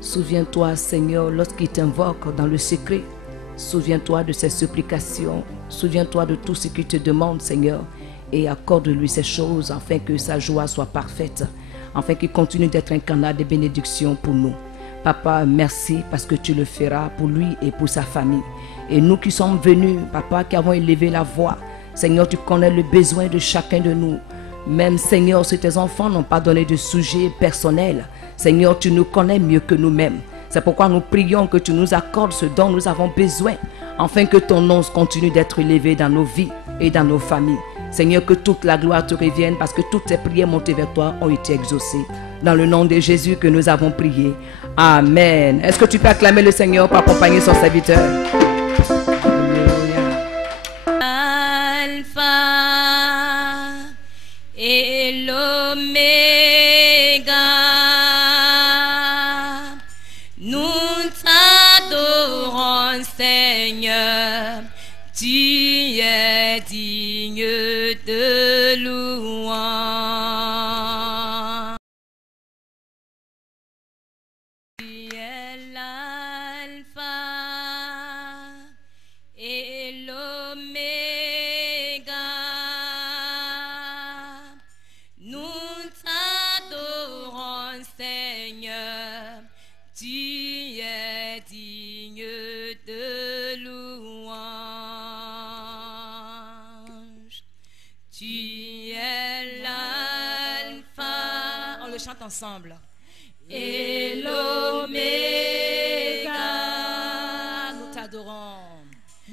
Souviens-toi, Seigneur, lorsqu'il t'invoque dans le secret. Souviens-toi de ses supplications. Souviens-toi de tout ce qu'il te demande, Seigneur. Et accorde-lui ces choses afin que sa joie soit parfaite. Afin qu'il continue d'être un canal de bénédiction pour nous. Papa, merci parce que tu le feras pour lui et pour sa famille. Et nous qui sommes venus, Papa, qui avons élevé la voix, Seigneur, tu connais le besoin de chacun de nous. Même, Seigneur, si tes enfants n'ont pas donné de sujet personnel, Seigneur, tu nous connais mieux que nous-mêmes. C'est pourquoi nous prions que tu nous accordes ce dont nous avons besoin, afin que ton nom continue d'être élevé dans nos vies et dans nos familles. Seigneur, que toute la gloire te revienne parce que toutes tes prières montées vers toi ont été exaucées. Dans le nom de Jésus que nous avons prié. Amen. Est-ce que tu peux acclamer le Seigneur pour accompagner son serviteur? Alpha et l'Oméga. Nous t'adorons, Seigneur. Tu es digne de louange. Tu es l'alpha et l'oméga. Nous t'adorons, Seigneur. Tu es digne de louange. Tu es l'alpha. On le chante ensemble. Et l'oméga. Nous t'adorons.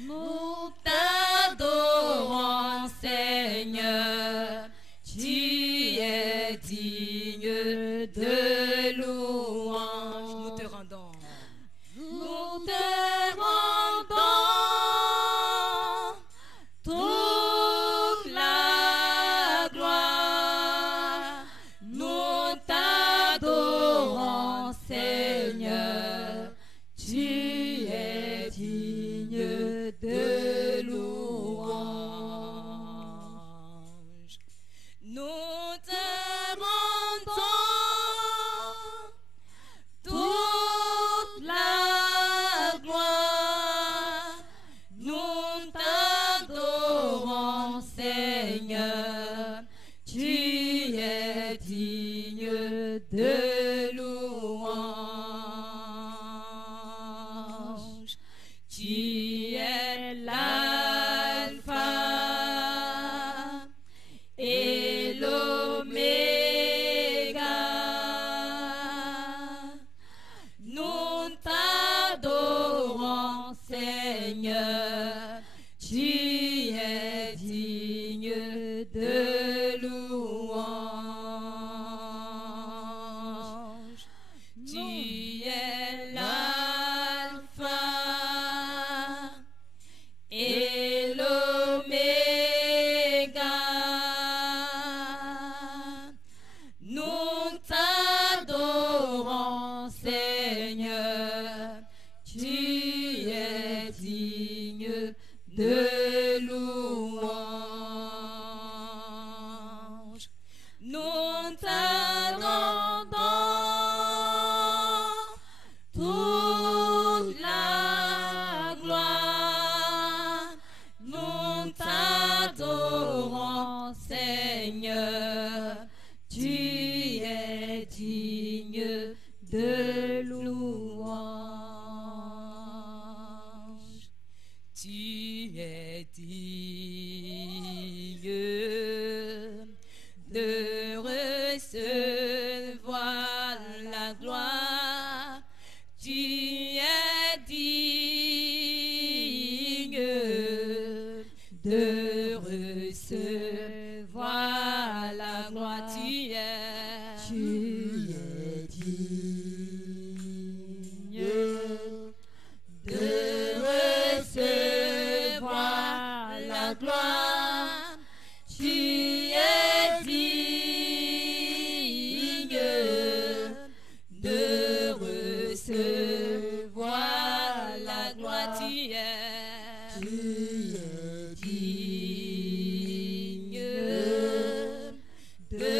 Nous t'adorons, Seigneur. Tu es digne de louange. Nous te rendons. Nous te rendons toute la gloire. Nous t'adorons, Seigneur. et l'oméga. Nous t'adorons, Seigneur, tu es digne de louange. Nous t'adorons dans toute la gloire. Nous t'adorons, Seigneur, tu es digne de louange. Tu es digne de recevoir la gloire. Tu es digne de recevoir la gloire. Tu es digne de recevoir la gloire. Tu es digne de recevoir la gloire. Tu es digne de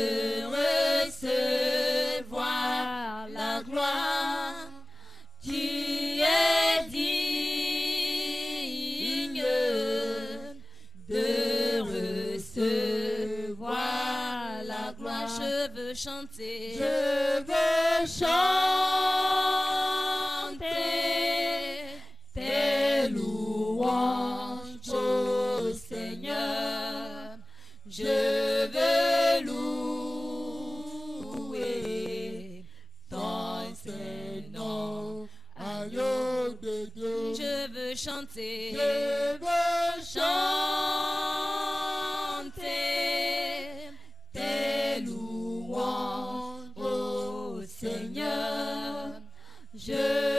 recevoir la gloire. Tu es digne de recevoir la gloire. Je veux chanter. Je veux chanter tes louanges, ô Seigneur. Je veux louer ton Saint-Nom, agneau de Dieu. Je veux chanter. Je veux chanter tes louanges, ô Seigneur. Je